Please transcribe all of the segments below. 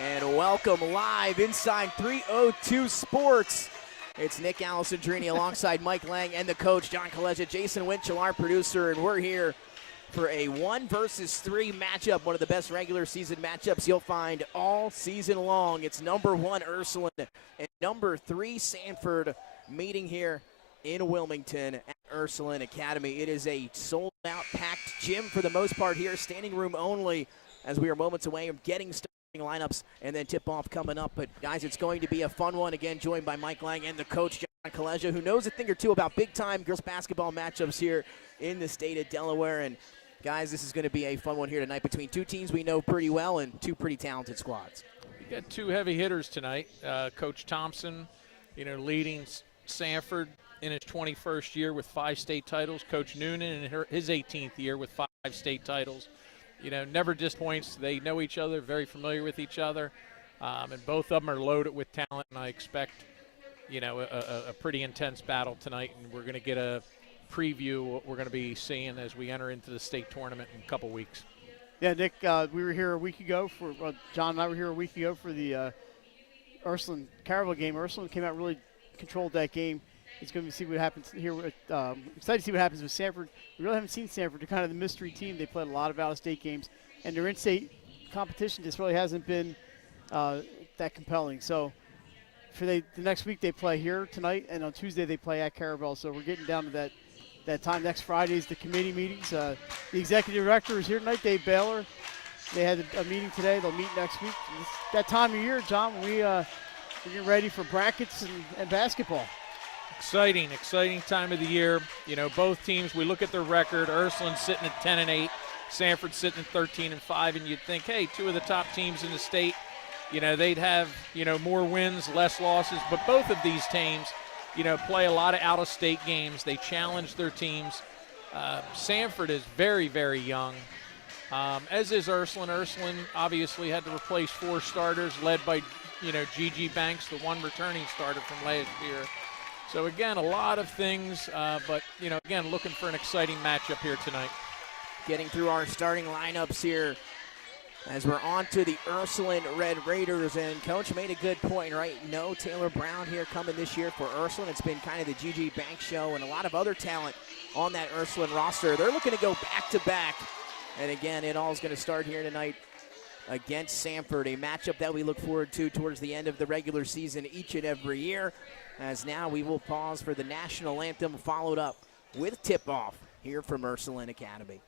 And welcome live inside 302 Sports. It's Nick Alessandrini alongside Mike Lang and the coach, John Kaleja, Jason Winchell, our producer, and we're here for a 1 versus 3 matchup, one of the best regular season matchups you'll find all season long. It's number 1 Ursuline and number 3 Sanford meeting here in Wilmington at Ursuline Academy. It is a sold-out, packed gym for the most part here, standing room only, as we are moments away from getting started. Lineups and then tip-off coming up. But, guys, it's going to be a fun one. Again, joined by Mike Lang and the coach, John Kaleja, who knows a thing or two about big-time girls basketball matchups here in the state of Delaware. And, guys, this is going to be a fun one here tonight between two teams we know pretty well and two pretty talented squads. We got two heavy hitters tonight. Coach Thompson, leading Sanford in his 21st year with 5 state titles. Coach Noonan in his 18th year with 5 state titles. Never disappoints. They know each other, very familiar with each other, and both of them are loaded with talent, and I expect, a pretty intense battle tonight, and we're going to get a preview of what we're going to be seeing as we enter into the state tournament in a couple weeks. Yeah, Nick, we were here a week ago John and I were here a week ago for the Ursuline Caravel game. Ursuline came out, really controlled that game. It's going to see what happens here. Excited to see what happens with Sanford. We really haven't seen Sanford. They're kind of the mystery team. They played a lot of out-of-state games, and their in-state competition just really hasn't been that compelling. So for the next week, they play here tonight, and on Tuesday they play at Caravel. So we're getting down to that time. Next Friday is the committee meetings. The executive director is here tonight, Dave Baylor. They had a meeting today. They'll meet next week. It's that time of year, John, when we're getting ready for brackets and basketball. Exciting time of the year. Both teams, we look at their record. Ursuline's sitting at 10-8, Sanford sitting at 13-5, and you'd think, hey, two of the top teams in the state, they'd have, more wins, less losses. But both of these teams, play a lot of out-of-state games. They challenge their teams. Sanford is very, very young, as is Ursuline. Ursuline obviously had to replace 4 starters, led by, Gigi Banks, the one returning starter from last year. So, again, a lot of things, but, again, looking for an exciting matchup here tonight. Getting through our starting lineups here as we're on to the Ursuline Red Raiders. And Coach made a good point, right? No Taylor Brown here coming this year for Ursuline. It's been kind of the Gigi Banks show and a lot of other talent on that Ursuline roster. They're looking to go back-to-back. And, again, it all is going to start here tonight against Sanford, a matchup that we look forward to towards the end of the regular season each and every year. As now we will pause for the national anthem, followed up with tip-off here from Ursuline Academy.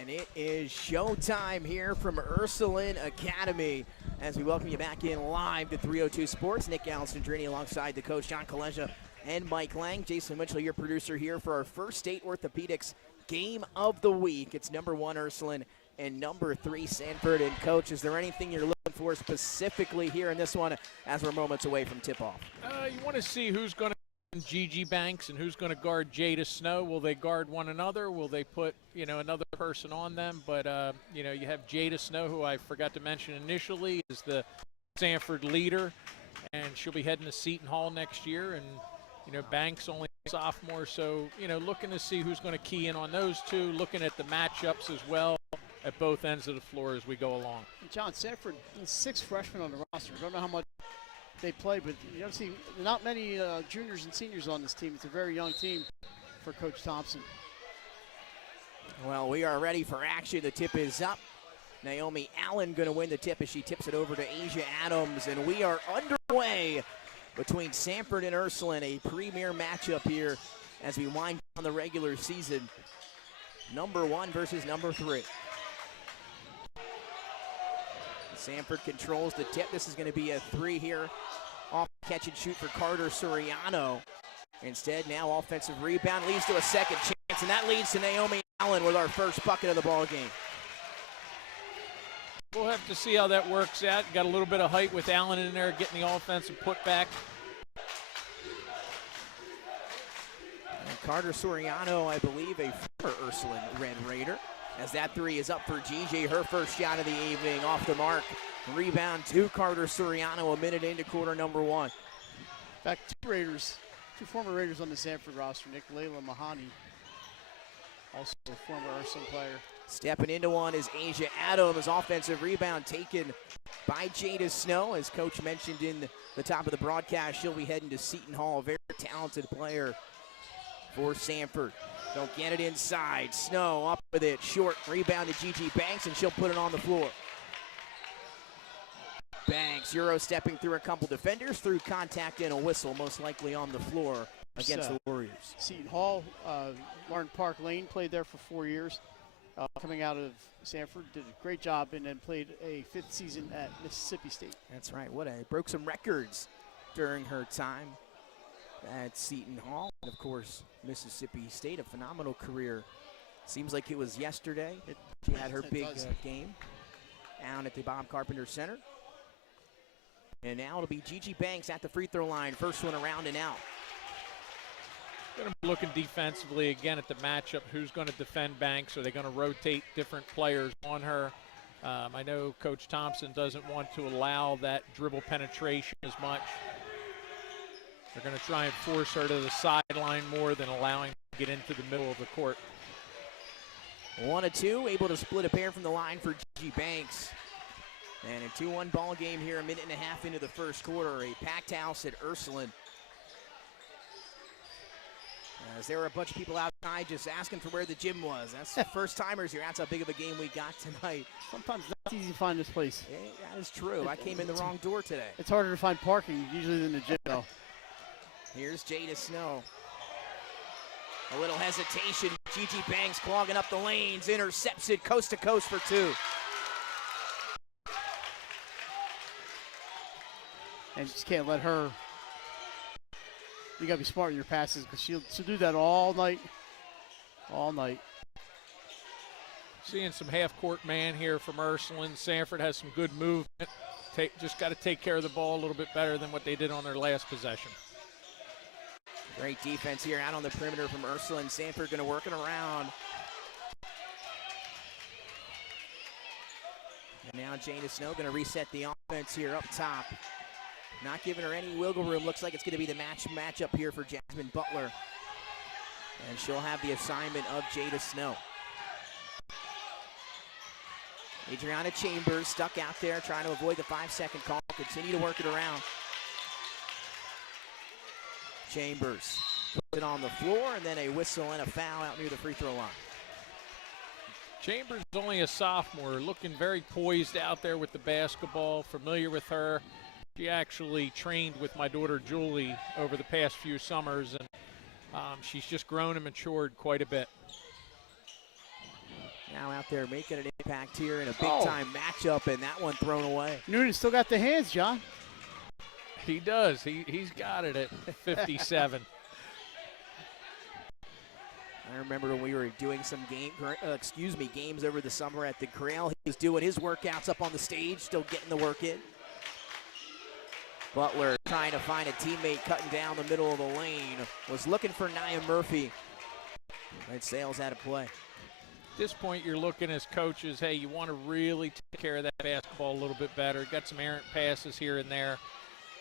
And it is showtime here from Ursuline Academy as we welcome you back in live to 302 Sports. Nick Alessandrini alongside the coach John Kaleja and Mike Lang. Jason Winchell, your producer here for our first state orthopedics game of the week. It's number 1 Ursuline and number 3 Sanford. And coach, is there anything you're looking for specifically here in this one as we're moments away from tip-off? You want to see who's going to Gigi Banks and who's going to guard Jada Snow. Will they guard one another? Will they put, another person on them? But, you have Jada Snow, who I forgot to mention initially, is the Sanford leader, and she'll be heading to Seton Hall next year. And, Banks only a sophomore, so, looking to see who's going to key in on those two, looking at the matchups as well at both ends of the floor as we go along. John, Sanford, 6 freshmen on the roster. I don't know how much they play, but you don't see not many juniors and seniors on this team. It's a very young team for Coach Thompson. Well, we are ready for action. The tip is up. Naomi Allen going to win the tip as she tips it over to Asia Adams, and we are underway between Sanford and Ursuline, a premier matchup here as we wind down the regular season. Number 1 versus number 3. Sanford controls the tip. This is going to be a 3 here. Off catch and shoot for Carter Soriano. Instead, now offensive rebound leads to a second chance, and that leads to Naomi Allen with our first bucket of the ball game. We'll have to see how that works out. Got a little bit of height with Allen in there, getting the offensive putback. And Carter Soriano, I believe, a former Ursuline Red Raider. As that 3 is up for Gigi, her first shot of the evening, off the mark. Rebound to Carter Soriano, a minute into quarter number 1. In fact, 2 former Raiders on the Sanford roster, Nick Layla Mahani, also a former Ursuline player. Stepping into one is Asia Adams. Offensive rebound taken by Jada Snow. As Coach mentioned in the top of the broadcast, she'll be heading to Seton Hall. Very talented player for Sanford. Don't get it inside. Snow up with it. Short rebound to Gigi Banks, and she'll put it on the floor. Banks, Euro stepping through a couple defenders, through contact and a whistle, most likely on the floor against the Warriors. Seton Hall, Lauren Park Lane played there for 4 years. Coming out of Sanford, did a great job, and then played a 5th season at Mississippi State. That's right. Broke some records during her time at Seton Hall. And of course, Mississippi State, a phenomenal career. Seems like it was yesterday. She had her big game down at the Bob Carpenter Center. And now it'll be Gigi Banks at the free throw line. First one around and out. Going to be looking defensively again at the matchup. Who's going to defend Banks? Are they going to rotate different players on her? I know Coach Thompson doesn't want to allow that dribble penetration as much. They're going to try and force her to the sideline more than allowing her to get into the middle of the court. 1 of 2, able to split a pair from the line for Gigi Banks. And a 2-1 ball game here, a minute and a half into the first quarter. A packed house at Ursuline. As there were a bunch of people outside just asking for where the gym was. That's the first timers here. That's how big of a game we got tonight. Sometimes it's not easy to find this place. Yeah, that is true. I came in the wrong door today. It's harder to find parking usually than the gym, though. Here's Jada Snow. A little hesitation. Gigi Banks clogging up the lanes. Intercepts it coast to coast for 2. And just can't let her. You got to be smart in your passes because she'll do that all night. All night. Seeing some half-court man here from Ursuline. Sanford has some good movement. Just got to take care of the ball a little bit better than what they did on their last possession. Great defense here out on the perimeter from Ursuline. Sanford going to work it around. And now Jada Snow going to reset the offense here up top. Not giving her any wiggle room. Looks like it's going to be the matchup here for Jasmine Butler. And she'll have the assignment of Jada Snow. Adriana Chambers stuck out there trying to avoid the 5-second call. Continue to work it around. Chambers puts it on the floor, and then a whistle and a foul out near the free throw line. Chambers is only a sophomore, looking very poised out there with the basketball, familiar with her. She actually trained with my daughter Julie over the past few summers, and she's just grown and matured quite a bit. Now out there making an impact here in a big-time matchup, and that one thrown away. Noonan still got the hands, John. He does. He's got it at 57. I remember when we were doing some games over the summer at the Grail. He was doing his workouts up on the stage, still getting the work in. Butler trying to find a teammate cutting down the middle of the lane. Was looking for Nia Murphy. It sails out of play. At this point, you're looking as coaches, hey, you want to really take care of that basketball a little bit better. Got some errant passes here and there.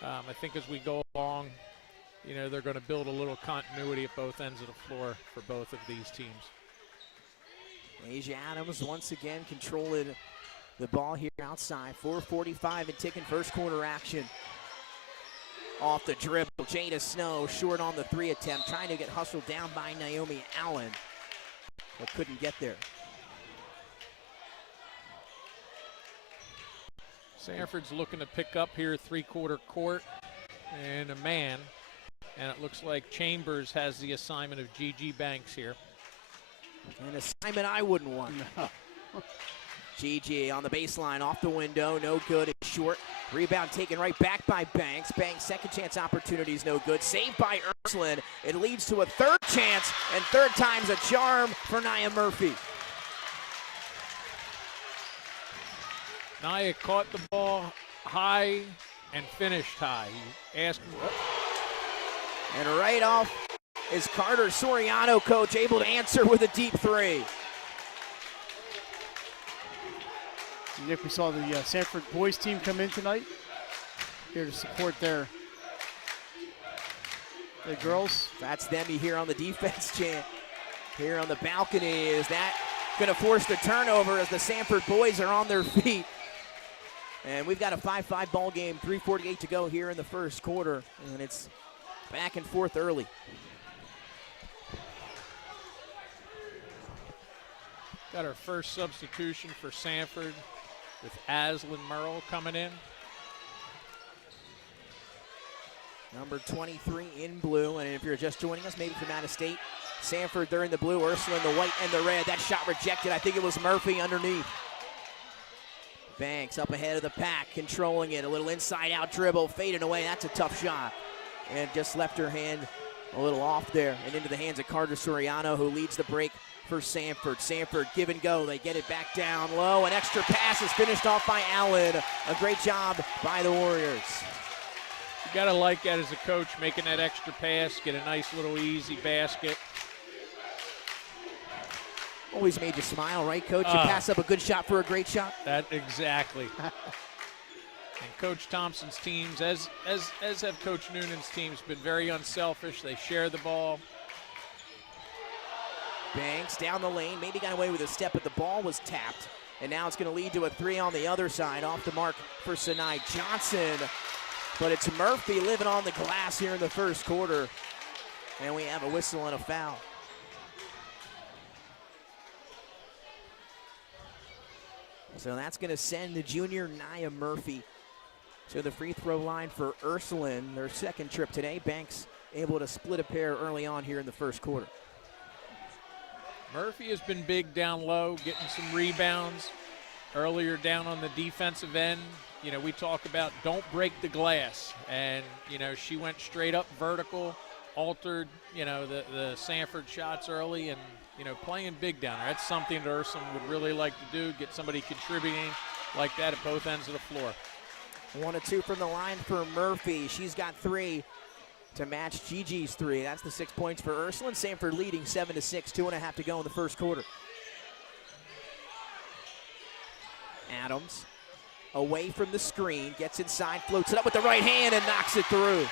I think as we go along, you know, they're going to build a little continuity at both ends of the floor for both of these teams. Asia Adams once again controlling the ball here outside. 4:45 and ticking first quarter action. Off the dribble, Jada Snow short on the 3 attempt, trying to get hustled down by Naomi Allen, but couldn't get there. Sanford's looking to pick up here, three-quarter court, and a man. And it looks like Chambers has the assignment of Gigi Banks here. An assignment I wouldn't want. No. Gigi on the baseline, off the window, no good, it's short. Rebound taken right back by Banks. Banks' second chance opportunity is no good. Saved by Ursuline. It leads to a third chance, and third time's a charm for Nia Murphy. Nia caught the ball high and finished high. You ask him, And right off is Carter Soriano, coach, able to answer with a deep three. Nick, we saw the Sanford boys team come in tonight, here to support their girls. That's them you hear on the defense chant. Here on the balcony, is that going to force the turnover as the Sanford boys are on their feet. And we've got a 5-5 ball game, 3:48 to go here in the first quarter, and it's back and forth early. got our first substitution for Sanford with Aslan Merle coming in. Number 23 in blue, and if you're just joining us, maybe from out of state, Sanford, they're in the blue, Ursuline, the white and the red. That shot rejected. I think it was Murphy underneath. Banks up ahead of the pack, controlling it. A little inside-out dribble, fading away. That's a tough shot. And just left her hand a little off there and into the hands of Carter Soriano, who leads the break for Sanford. Sanford, give and go. They get it back down low. An extra pass is finished off by Allen. A great job by the Warriors. You got to like that as a coach, making that extra pass, get a nice little easy basket. Always made you smile, right, Coach? You pass up a good shot for a great shot. That exactly. And Coach Thompson's teams, as have Coach Noonan's teams, been very unselfish. They share the ball. Banks down the lane, maybe got away with a step, but the ball was tapped. And now it's going to lead to a three on the other side, off the mark for Sinai Johnson. But it's Murphy living on the glass here in the first quarter. And we have a whistle and a foul. So that's going to send the junior Nia Murphy to the free throw line for Ursuline, their second trip today. Banks able to split a pair early on here in the first quarter. Murphy has been big down low, getting some rebounds. Earlier down on the defensive end, you know, we talk about don't break the glass. And, you know, she went straight up vertical, altered, you know, the Sanford shots early, and, you know, playing big down there. That's something that Ursuline would really like to do, get somebody contributing like that at both ends of the floor. 1 of 2 from the line for Murphy. She's got 3 to match Gigi's 3. That's the 6 points for Ursuline. Sanford leading 7-6, 2.5 to go in the first quarter. Adams away from the screen, gets inside, floats it up with the right hand and knocks it through.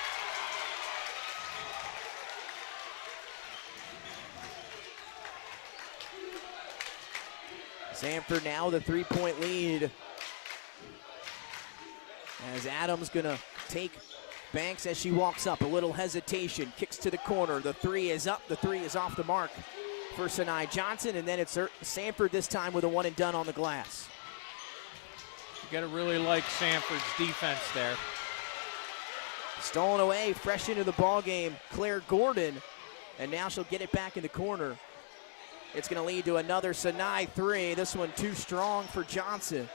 Sanford now the 3-point lead. As Adams gonna take Banks as she walks up, a little hesitation, kicks to the corner. The 3 is up, the 3 is off the mark for Sinai Johnson, and then it's Sanford this time with a one and done on the glass. You gotta really like Sanford's defense there. Stolen away, fresh into the ball game, Claire Gordon, and now she'll get it back in the corner. It's going to lead to another Sinai three. This one too strong for Johnson.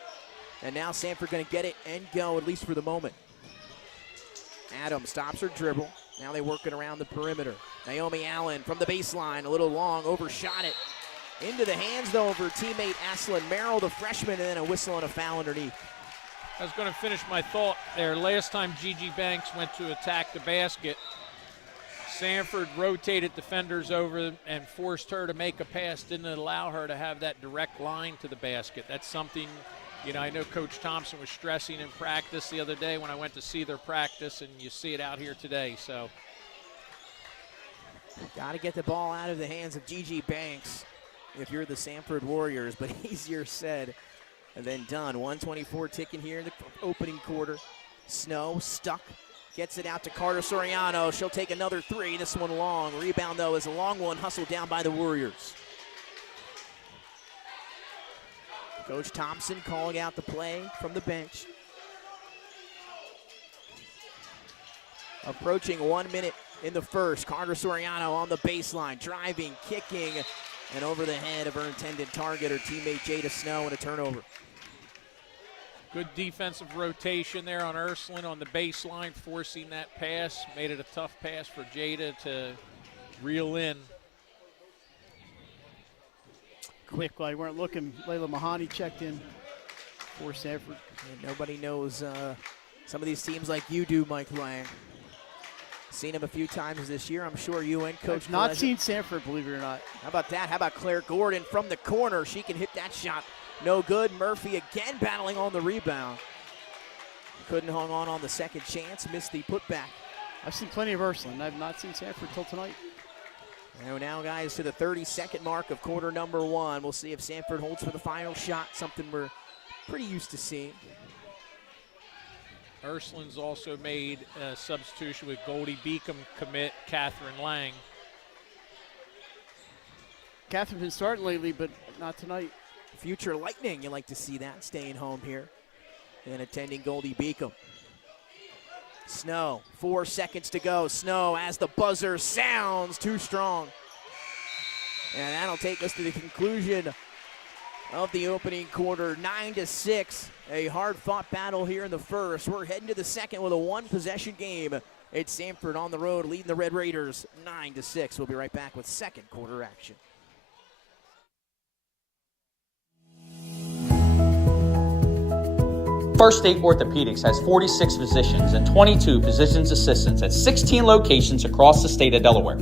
And now Sanford going to get it and go, at least for the moment. Adams stops her dribble. Now they work it around the perimeter. Naomi Allen from the baseline, a little long, overshot it. Into the hands, though, of her teammate Ashlyn Merrill, the freshman, and then a whistle and a foul underneath. I was going to finish my thought there. Last time Gigi Banks went to attack the basket, Sanford rotated defenders over and forced her to make a pass, didn't allow her to have that direct line to the basket. That's something, you know, I know Coach Thompson was stressing in practice the other day when I went to see their practice, and you see it out here today. So, got to get the ball out of the hands of Gigi Banks if you're the Sanford Warriors, but easier said than done. 1:24 ticking here in the opening quarter. Snow stuck. Gets it out to Carter Soriano. She'll take another three. This one long. Rebound, though, is a long one, hustled down by the Warriors. Coach Thompson calling out the play from the bench. Approaching 1 minute in the first. Carter Soriano on the baseline, driving, kicking, and over the head of her intended target, her teammate Jada Snow, and a turnover. Good defensive rotation there on Ursuline on the baseline, forcing that pass. Made it a tough pass for Jada to reel in. Quick, while you weren't looking, Layla Mahoney checked in for Sanford. And nobody knows some of these teams like you do, Mike Lang. Seen him a few times this year. I'm sure you and Coach I've not Pleasant. seen Sanford, believe it or not. How about that? How about Claire Gordon from the corner? She can hit that shot. No good. Murphy again battling on the rebound. Couldn't hang on the second chance. Missed the putback. I've seen plenty of Ursuline. I've not seen Sanford till tonight. Now, guys, to the 30-second mark of quarter number one. We'll see if Sanford holds for the final shot, something we're pretty used to seeing. Ursuline's also made a substitution with Goldie Beacom commit Catherine Lang. Catherine's been starting lately, but not tonight. Future Lightning, you like to see that, staying home here and attending Goldie Beacom. Snow, 4 seconds to go. Snow, as the buzzer sounds, too strong. And that'll take us to the conclusion of the opening quarter, 9-6. A hard-fought battle here in the first. We're heading to the second with a one-possession game. It's Sanford on the road leading the Red Raiders 9-6. We'll be right back with second quarter action. First State Orthopedics has 46 physicians and 22 physician's assistants at 16 locations across the state of Delaware.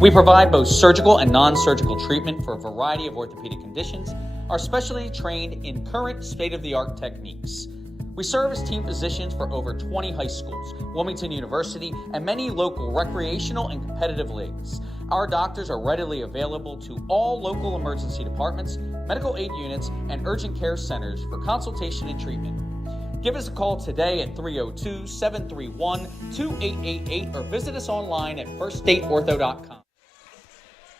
We provide both surgical and non-surgical treatment for a variety of orthopedic conditions, are specially trained in current state-of-the-art techniques. We serve as team physicians for over 20 high schools, Wilmington University, and many local recreational and competitive leagues. Our doctors are readily available to all local emergency departments, medical aid units, and urgent care centers for consultation and treatment. Give us a call today at 302-731-2888 or visit us online at firststateortho.com.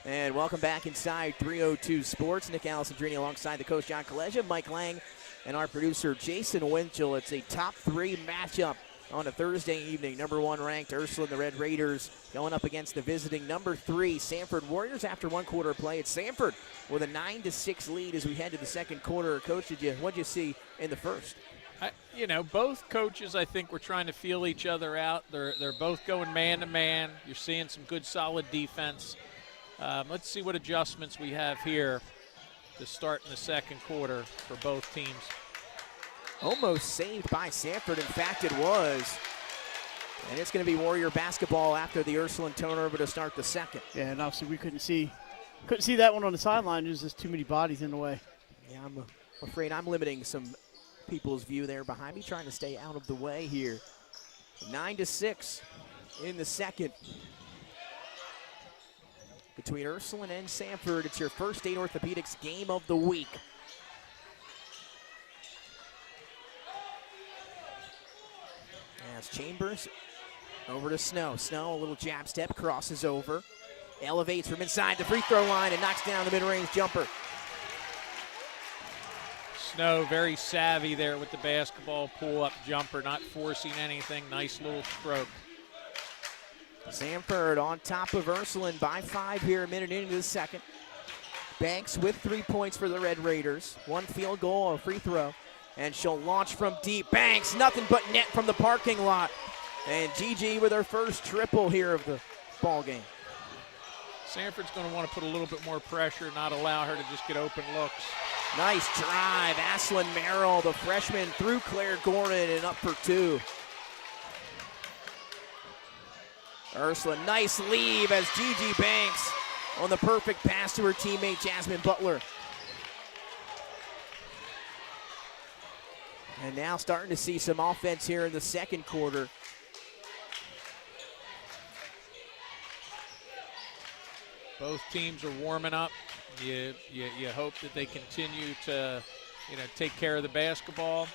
And welcome back inside 302 Sports. Nick Alessandrini alongside the coach John Kaleja, Mike Lang, and our producer Jason Winchell. It's a top three matchup on a Thursday evening. Number one ranked Ursuline, the Red Raiders, going up against the visiting number 3 Sanford Warriors. After one quarter of play, it's Sanford with a 9-6 lead as we head to the second quarter. Coach, what'd you see in the first? You know, both coaches, I think, were trying to feel each other out. They're both going man-to-man. You're seeing some good, solid defense. Let's see what adjustments we have here to start in the second quarter for both teams. Almost saved by Sanford. In fact, it was. And it's going to be Warrior basketball after the Ursuline turnover to start the second. Yeah, and obviously we couldn't see that one on the sideline. There's just too many bodies in the way. Yeah, I'm afraid I'm limiting some people's view there behind me, trying to stay out of the way here. 9-6 in the second. Between Ursuline and Sanford, it's your First State Orthopedics game of the week. As Chambers over to Snow. Snow, a little jab step, crosses over, elevates from inside the free throw line and knocks down the mid-range jumper. Snow very savvy there with the basketball pull-up jumper, not forcing anything. Nice little stroke. Sanford on top of Ursuline by 5 here, a minute into the second. Banks with 3 points for the Red Raiders. 1 field goal, a free throw. And she'll launch from deep. Banks, nothing but net from the parking lot. And Gigi with her first triple here of the ball game. Sanford's going to want to put a little bit more pressure, not allow her to just get open looks. Nice drive. Ashlyn Merrill, the freshman, through Claire Gordon and up for 2. Ursuline, nice leave as Gigi Banks on the perfect pass to her teammate Jasmine Butler. And now starting to see some offense here in the second quarter. Both teams are warming up. You hope that they continue to, take care of the basketball.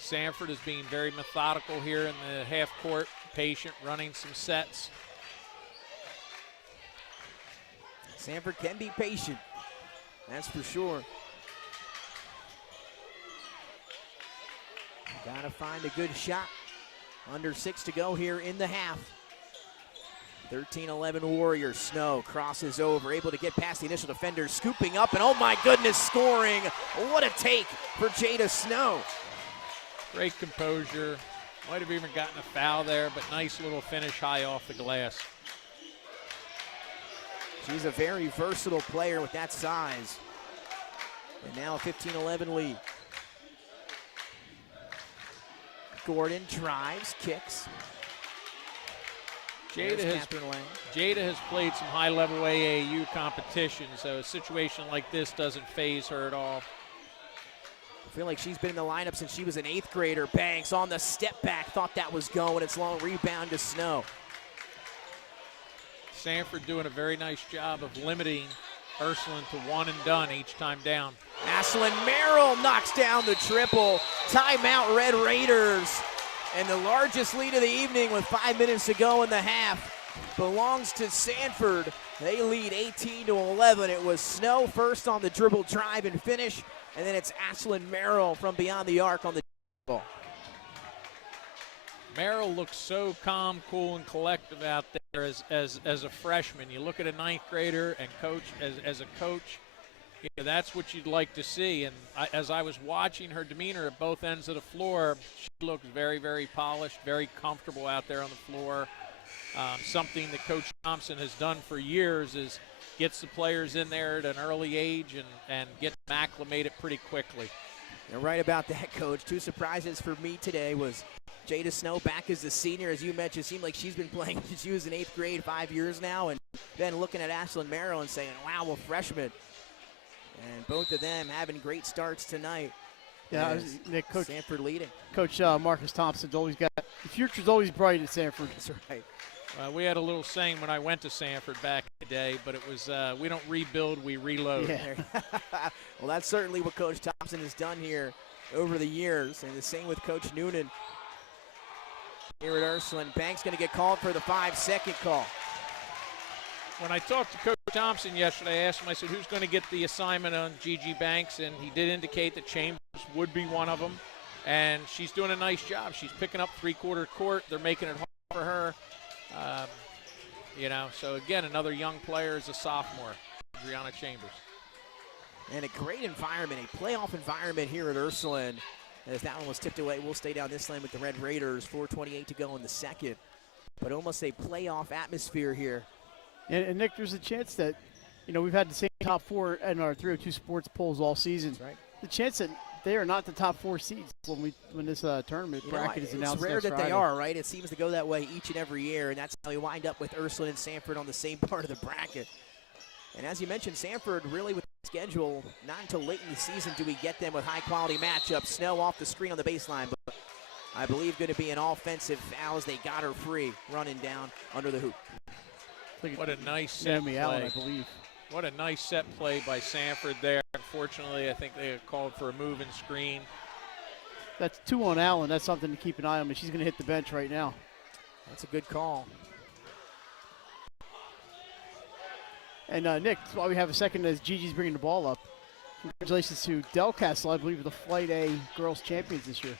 Sanford is being very methodical here in the half court, patient, running some sets. Sanford can be patient, that's for sure. Gotta find a good shot. Under 6 to go here in the half. 13-11 Warriors. Snow crosses over, able to get past the initial defender, scooping up, and oh my goodness, scoring. What a take for Jada Snow. Great composure. Might have even gotten a foul there, but nice little finish high off the glass. She's a very versatile player with that size. And now a 15-11 lead. Gordon drives, kicks. Jada has played some high-level AAU competition, so a situation like this doesn't faze her at all. I feel like she's been in the lineup since she was an 8th grader. Banks on the step back, thought that was going. It's long rebound to Snow. Sanford doing a very nice job of limiting Ursuline to one and done each time down. Ashlyn Merrill knocks down the triple. Timeout, Red Raiders. And the largest lead of the evening with 5 minutes to go in the half belongs to Sanford. They lead 18-11. It was Snow first on the dribble drive and finish, and then it's Ashlyn Merrill from beyond the arc on the ball. Merrill looks so calm, cool, and collective out there as a freshman. You look at a 9th grader and coach as a coach, that's what you'd like to see. And as I was watching her demeanor at both ends of the floor, she looks very, very polished, very comfortable out there on the floor. Something that Coach Thompson has done for years is gets the players in there at an early age and get them acclimated pretty quickly. You're right about that, Coach. 2 surprises for me today was Jada Snow back as a senior. As you mentioned, it seemed like she's been playing since she was in 8th grade 5 years now. And then looking at Ashlyn Merrill and saying, wow, a freshman. And both of them having great starts tonight. Yeah, Nick, Coach Sanford leading. Coach Marcus Thompson's always got the future's always bright at Sanford. That's right. We had a little saying when I went to Sanford back in the day, but it was we don't rebuild, we reload. Yeah. Well, that's certainly what Coach Thompson has done here over the years, and the same with Coach Noonan here at Ursuline. Banks going to get called for the 5-second call. When I talked to Coach Thompson yesterday, I asked him, I said, who's going to get the assignment on Gigi Banks? And he did indicate that Chambers would be one of them. And she's doing a nice job. She's picking up 3/4 court. They're making it hard for her. So again, another young player is a sophomore, Adriana Chambers. And a great environment, a playoff environment here at Ursuline. As that one was tipped away, we'll stay down this lane with the Red Raiders. 4:28 to go in the second. But almost a playoff atmosphere here. And Nick, there's a chance that, we've had the same top 4 in our 302 sports polls all season. That's right. The chance that they are not the top 4 seeds when this tournament bracket is announced. It's rare next that Friday. they are, right? It seems to go that way each and every year, and that's how you wind up with Ursuline and Sanford on the same part of the bracket. And as you mentioned, Sanford really with the schedule, not until late in the season do we get them with high-quality matchups. Snow off the screen on the baseline, but I believe going to be an offensive foul as they got her free, running down under the hoop. What a nice set play. Allen, I believe. What a nice set play by Sanford there. Unfortunately, I think they had called for a move and screen. That's 2 on Allen. That's something to keep an eye on. She's going to hit the bench right now. That's a good call. And Nick, that's why we have a second as Gigi's bringing the ball up. Congratulations to Delcastle, I believe, the Flight A girls champions this year.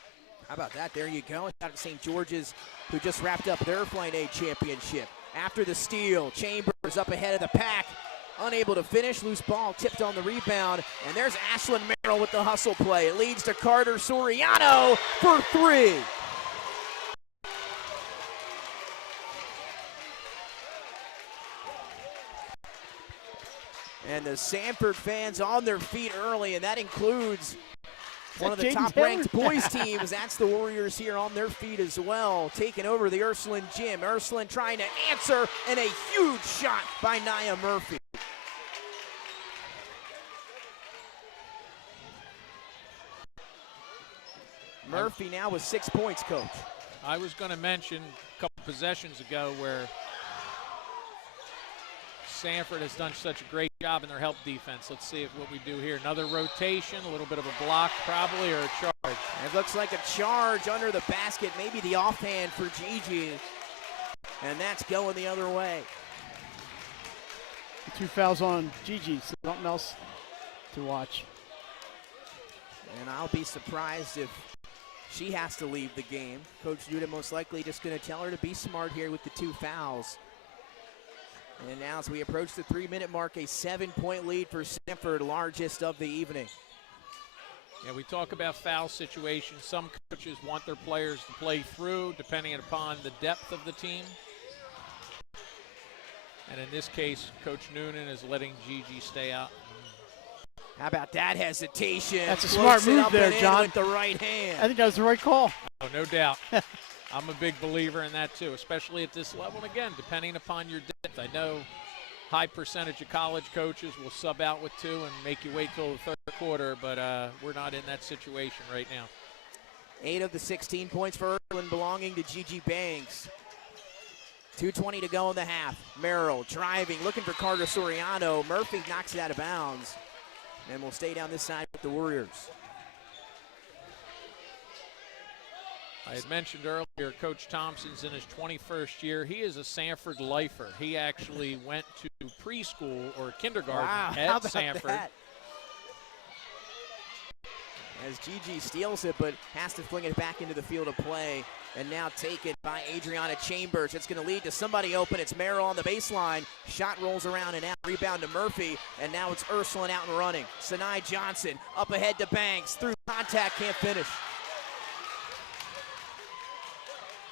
How about that? There you go. Shout out to St. George's, who just wrapped up their Flight A championship. After the steal, Chambers up ahead of the pack, unable to finish. Loose ball tipped on the rebound, and there's Ashlyn Merrill with the hustle play. It leads to Carter Soriano for three. And the Sanford fans on their feet early, and that includes one of the top-ranked boys teams. That's the Warriors here on their feet as well, taking over the Ursuline gym. Ursuline trying to answer, and a huge shot by Nia Murphy. Murphy now with 6 points, Coach. I was going to mention a couple possessions ago where Sanford has done such a great job in their help defense. Let's see what we do here. Another rotation, a little bit of a block probably, or a charge. It looks like a charge under the basket, maybe the offhand for Gigi. And that's going the other way. 2 fouls on Gigi, so something else to watch. And I'll be surprised if she has to leave the game. Coach Judah most likely just going to tell her to be smart here with the 2 fouls. And now as we approach the 3-minute mark, a 7-point lead for Sanford, largest of the evening. Yeah, we talk about foul situations. Some coaches want their players to play through depending upon the depth of the team. And in this case, Coach Noonan is letting Gigi stay out. How about that hesitation? That's a smart move there, John. With the right hand. I think that was the right call. Oh, no doubt. I'm a big believer in that too, especially at this level. And again, depending upon your depth. I know high percentage of college coaches will sub out with 2 and make you wait till the third quarter, but we're not in that situation right now. 8 of the 16 points for Ursuline belonging to Gigi Banks. 2:20 to go in the half. Merrill driving, looking for Carter Soriano. Murphy knocks it out of bounds. And we'll stay down this side with the Warriors. I had mentioned earlier, Coach Thompson's in his 21st year. He is a Sanford lifer. He actually went to preschool or kindergarten at Sanford. That? As Gigi steals it, but has to fling it back into the field of play. And now taken by Adriana Chambers. It's going to lead to somebody open. It's Merrill on the baseline. Shot rolls around and out. Rebound to Murphy. And now it's Ursuline out and running. Sanai Johnson up ahead to Banks. Through contact, can't finish.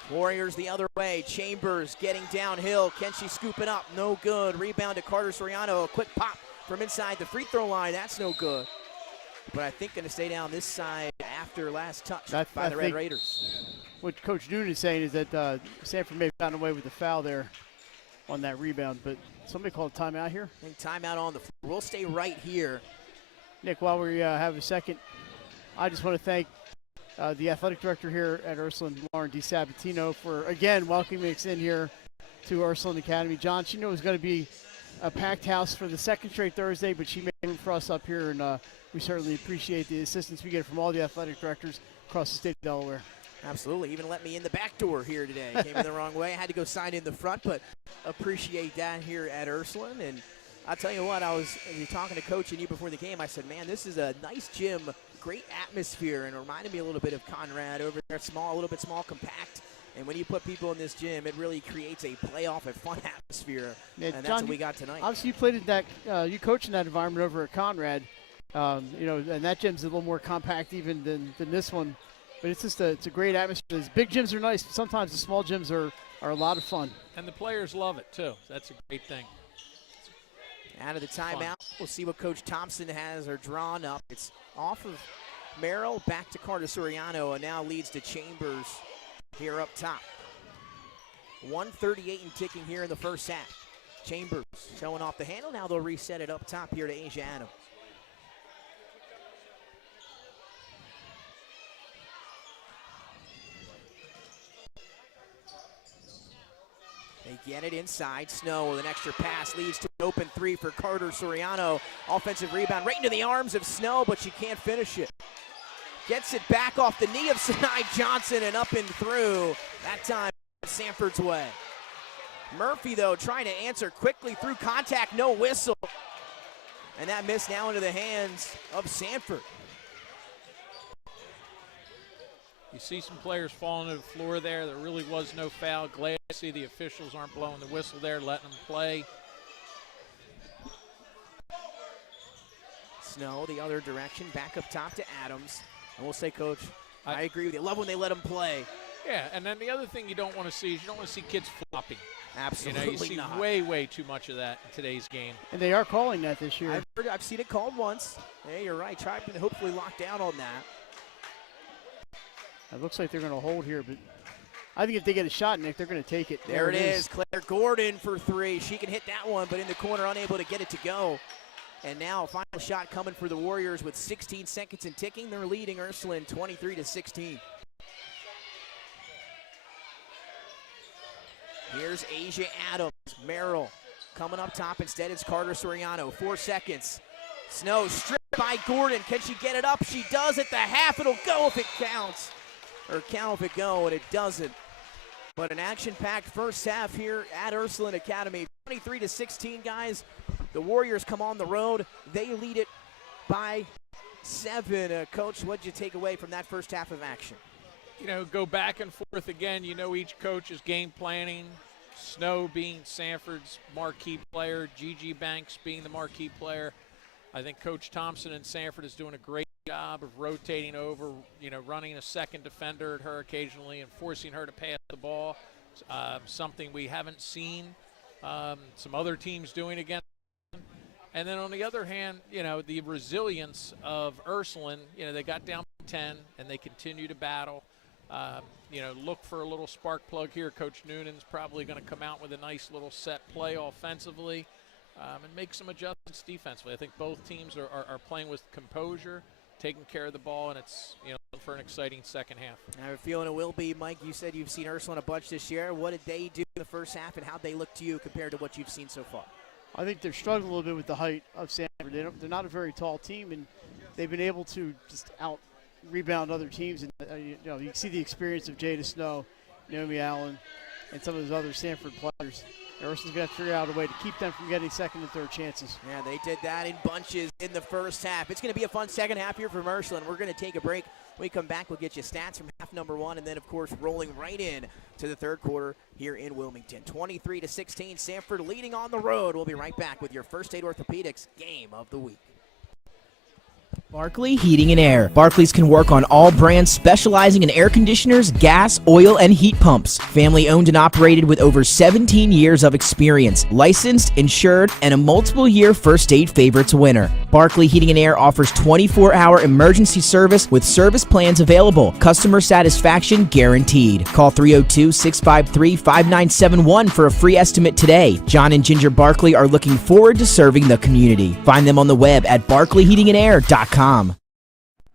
Warriors the other way. Chambers getting downhill. Can she scoop it up? No good. Rebound to Carter Soriano. A quick pop from inside the free throw line. That's no good. But I think going to stay down this side after last touch by the Red Raiders. What Coach Noonan is saying is that Sanford may have gotten away with the foul there on that rebound, but somebody called a timeout here? I think timeout on the floor. We'll stay right here. Nick, while we have a second, I just want to thank the athletic director here at Ursuline, Lauren DiSabatino, for, again, welcoming us in here to Ursuline Academy. John, she knew it was going to be a packed house for the second straight Thursday, but she made room for us up here, and we certainly appreciate the assistance we get from all the athletic directors across the state of Delaware. Absolutely. Even let me in the back door here today. Came in the wrong way. I had to go sign in the front, but appreciate that here at Ursuline. And I'll tell you what, I was talking to Coach and you before the game. I said, man, this is a nice gym, great atmosphere, and it reminded me a little bit of Conrad over there. Small, a little bit small, compact. And when you put people in this gym, it really creates a playoff and fun atmosphere. Yeah, and that's John, what we got tonight. Obviously, you played in that, you coached in that environment over at Conrad. And that gym's a little more compact even than this one. But it's just it's a great atmosphere. These big gyms are nice. Sometimes the small gyms are a lot of fun. And the players love it, too. That's a great thing. Out of the timeout, we'll see what Coach Thompson has her drawn up. It's off of Merrill, back to Carter Soriano, and now leads to Chambers here up top. 1:38 and ticking here in the first half. Chambers showing off the handle. Now they'll reset it up top here to Asia Adams. They get it inside. Snow with an extra pass leads to an open 3 for Carter Soriano. Offensive rebound right into the arms of Snow, but she can't finish it. Gets it back off the knee of Sanai Johnson and up and through. That time Sanford's way. Murphy, though, trying to answer quickly through contact, no whistle. And that miss now into the hands of Sanford. You see some players falling to the floor there. There really was no foul. Glad to see the officials aren't blowing the whistle there, letting them play. Snow the other direction, back up top to Adams. And we'll say, Coach, I agree with you. I love when they let them play. Yeah, and then the other thing you don't want to see is you don't want to see kids flopping. Absolutely you see not. way too much of that in today's game. And they are calling that this year. I've seen it called once. Hey, you're right. Try to hopefully lock down on that. It looks like they're going to hold here, but I think if they get a shot, Nick, they're going to take it. There it is. Claire Gordon for three. She can hit that one, but in the corner, unable to get it to go. And now a final shot coming for the Warriors with 16 seconds and ticking. They're leading Ursuline 23-16. Here's Asia Adams. Merrill coming up top. Instead, it's Carter Soriano. 4 seconds. Snow stripped by Gordon. Can she get it up? She does at the half. It'll go if it counts. Or count if it go, and it doesn't. But an action-packed first half here at Ursuline Academy. 23-16, guys. The Warriors come on the road. They lead it by 7. Coach, what did you take away from that first half of action? Go back and forth again. Each coach is game planning. Snow being Sanford's marquee player, Gigi Banks being the marquee player. I think Coach Thompson in Sanford is doing a great job of rotating over, running a second defender at her occasionally and forcing her to pass the ball, something we haven't seen some other teams doing against. And then on the other hand, the resilience of Ursuline, they got down 10 and they continue to battle. Look for a little spark plug here. Coach Noonan's probably going to come out with a nice little set play offensively and make some adjustments defensively. I think both teams are playing with composure, taking care of the ball, and it's for an exciting second half. I have a feeling it will be. Mike, you said you've seen Ursuline a bunch this year. What did they do in the first half, and how'd they look to you compared to what you've seen so far? I think they're struggling a little bit with the height of Sanford. They're not a very tall team, and they've been able to just out-rebound other teams. And you see the experience of Jada Snow, Naomi Allen, and some of those other Sanford players. Ursuline's going to figure out a way to keep them from getting second and third chances. Yeah, they did that in bunches in the first half. It's going to be a fun second half here for Ursuline. We're going to take a break. When we come back, we'll get you stats from half number 1, and then, of course, rolling right in to the third quarter here in Wilmington. 23-16, Sanford leading on the road. We'll be right back with your First Aid Orthopedics Game of the Week. Barkley Heating and Air. Barkley's can work on all brands specializing in air conditioners, gas, oil, and heat pumps. Family owned and operated with over 17 years of experience. Licensed, insured, and a multiple-year First Aid Favorites winner. Barkley Heating and Air offers 24-hour emergency service with service plans available. Customer satisfaction guaranteed. Call 302-653-5971 for a free estimate today. John and Ginger Barkley are looking forward to serving the community. Find them on the web at barkleyheatingandair.com. Hi,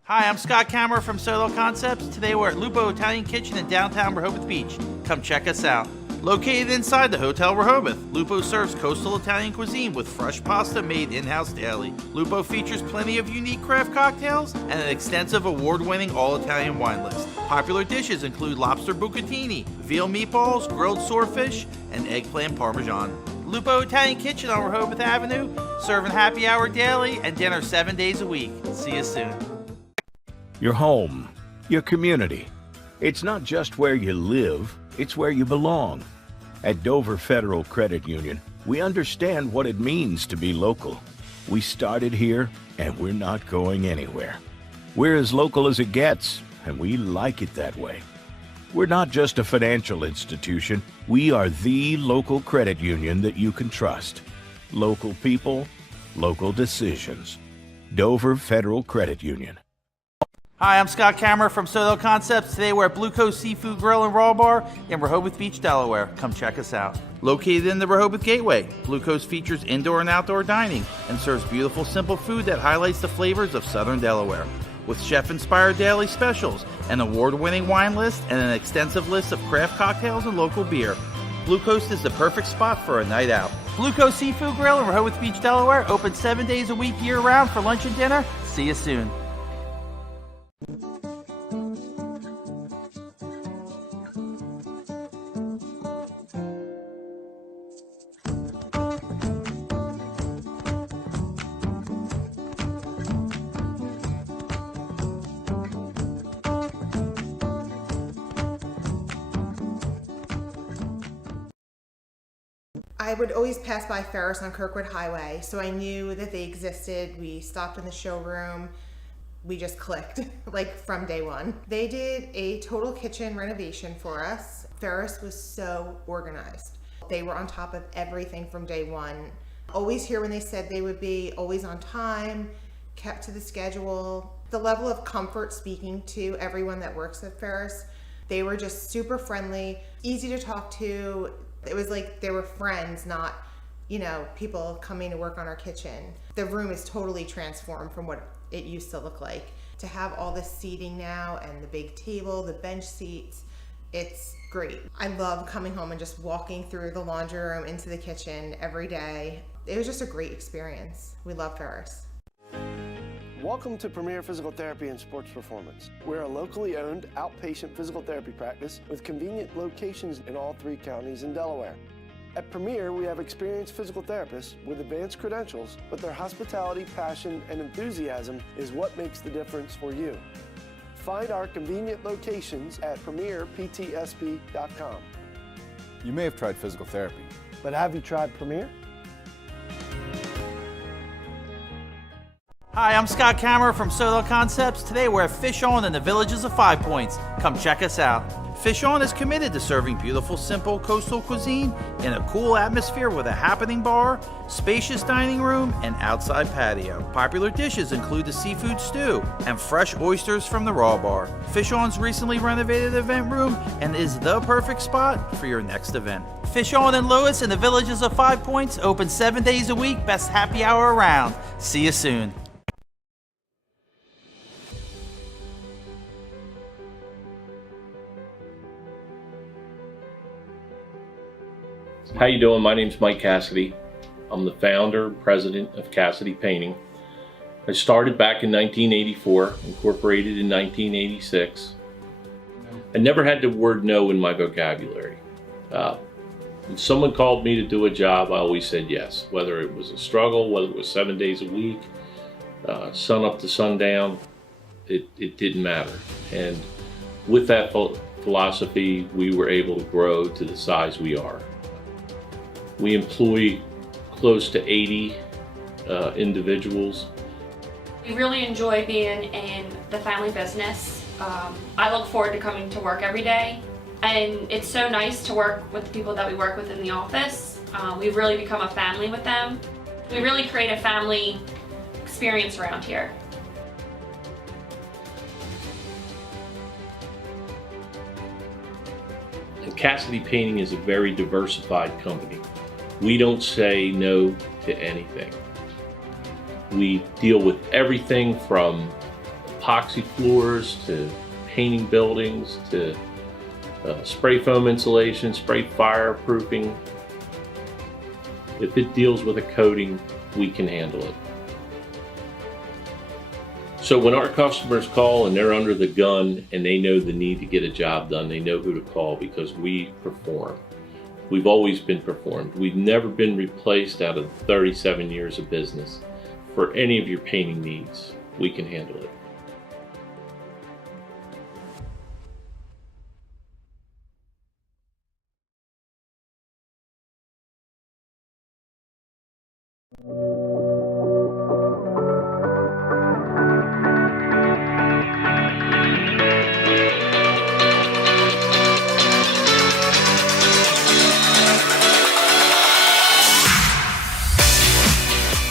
I'm Scott Kammerer from Solo Concepts. Today we're at Lupo Italian Kitchen in downtown Rehoboth Beach. Come check us out. Located inside the Hotel Rehoboth, Lupo serves coastal Italian cuisine with fresh pasta made in-house daily. Lupo features plenty of unique craft cocktails and an extensive award-winning all-Italian wine list. Popular dishes include lobster bucatini, veal meatballs, grilled swordfish, and eggplant parmesan. Lupo Italian Kitchen on Rehoboth Avenue, serving happy hour daily and dinner 7 days a week. See you soon. Your home, your community. It's not just where you live, it's where you belong. At Dover Federal Credit Union, we understand what it means to be local. We started here, and we're not going anywhere. We're as local as it gets, and we like it that way. We're not just a financial institution. We are the local credit union that you can trust. Local people, local decisions. Dover Federal Credit Union. Hi, I'm Scott Kammerer from Solo Concepts. Today we're at Blue Coast Seafood Grill and Raw Bar in Rehoboth Beach, Delaware. Come check us out. Located in the Rehoboth Gateway, Blue Coast features indoor and outdoor dining and serves beautiful, simple food that highlights the flavors of Southern Delaware. With chef-inspired daily specials, an award-winning wine list, and an extensive list of craft cocktails and local beer, Blue Coast is the perfect spot for a night out. Blue Coast Seafood Grill in Rehoboth Beach, Delaware, open 7 days a week year-round for lunch and dinner. See you soon. I would always pass by Ferris on Kirkwood Highway, so I knew that they existed. We stopped in the showroom. We just clicked, like from day one. They did a total kitchen renovation for us. Ferris was so organized. They were on top of everything from day one. Always here when they said they would be, always on time, kept to the schedule. The level of comfort speaking to everyone that works at Ferris, they were just super friendly, easy to talk to. It was like they were friends, not, people coming to work on our kitchen. The room is totally transformed from what it used to look like. To have all this seating now and the big table, the bench seats, it's great. I love coming home and just walking through the laundry room into the kitchen every day. It was just a great experience. We love Ferris. Welcome to Premier Physical Therapy and Sports Performance. We're a locally owned outpatient physical therapy practice with convenient locations in all 3 counties in Delaware. At Premier, we have experienced physical therapists with advanced credentials, but their hospitality, passion, and enthusiasm is what makes the difference for you. Find our convenient locations at premierptsp.com. You may have tried physical therapy, but have you tried Premier? Hi, I'm Scott Kammerer from Solo Concepts. Today we're at Fish On in the Villages of 5 Points. Come check us out. Fish On is committed to serving beautiful, simple coastal cuisine in a cool atmosphere with a happening bar, spacious dining room, and outside patio. Popular dishes include the seafood stew and fresh oysters from the raw bar. Fish On's recently renovated event room and is the perfect spot for your next event. Fish On in Lewis in the Villages of 5 Points, open 7 days a week, best happy hour around. See you soon. How you doing? My name's Mike Cassidy. I'm the founder and president of Cassidy Painting. I started back in 1984, incorporated in 1986. I never had the word no in my vocabulary. When someone called me to do a job, I always said yes. Whether it was a struggle, whether it was 7 days a week, sun up to sundown, it didn't matter. And with that philosophy, we were able to grow to the size we are. We employ close to 80 individuals. We really enjoy being in the family business. I look forward to coming to work every day, and it's so nice to work with the people that we work with in the office. We've really become a family with them. We really create a family experience around here. And Cassidy Painting is a very diversified company. We don't say no to anything. We deal with everything from epoxy floors to painting buildings to spray foam insulation, spray fireproofing. If it deals with a coating, we can handle it. So when our customers call and they're under the gun and they know the need to get a job done, they know who to call because we perform. We've always been performed. We've never been replaced out of 37 years of business. For any of your painting needs, we can handle it.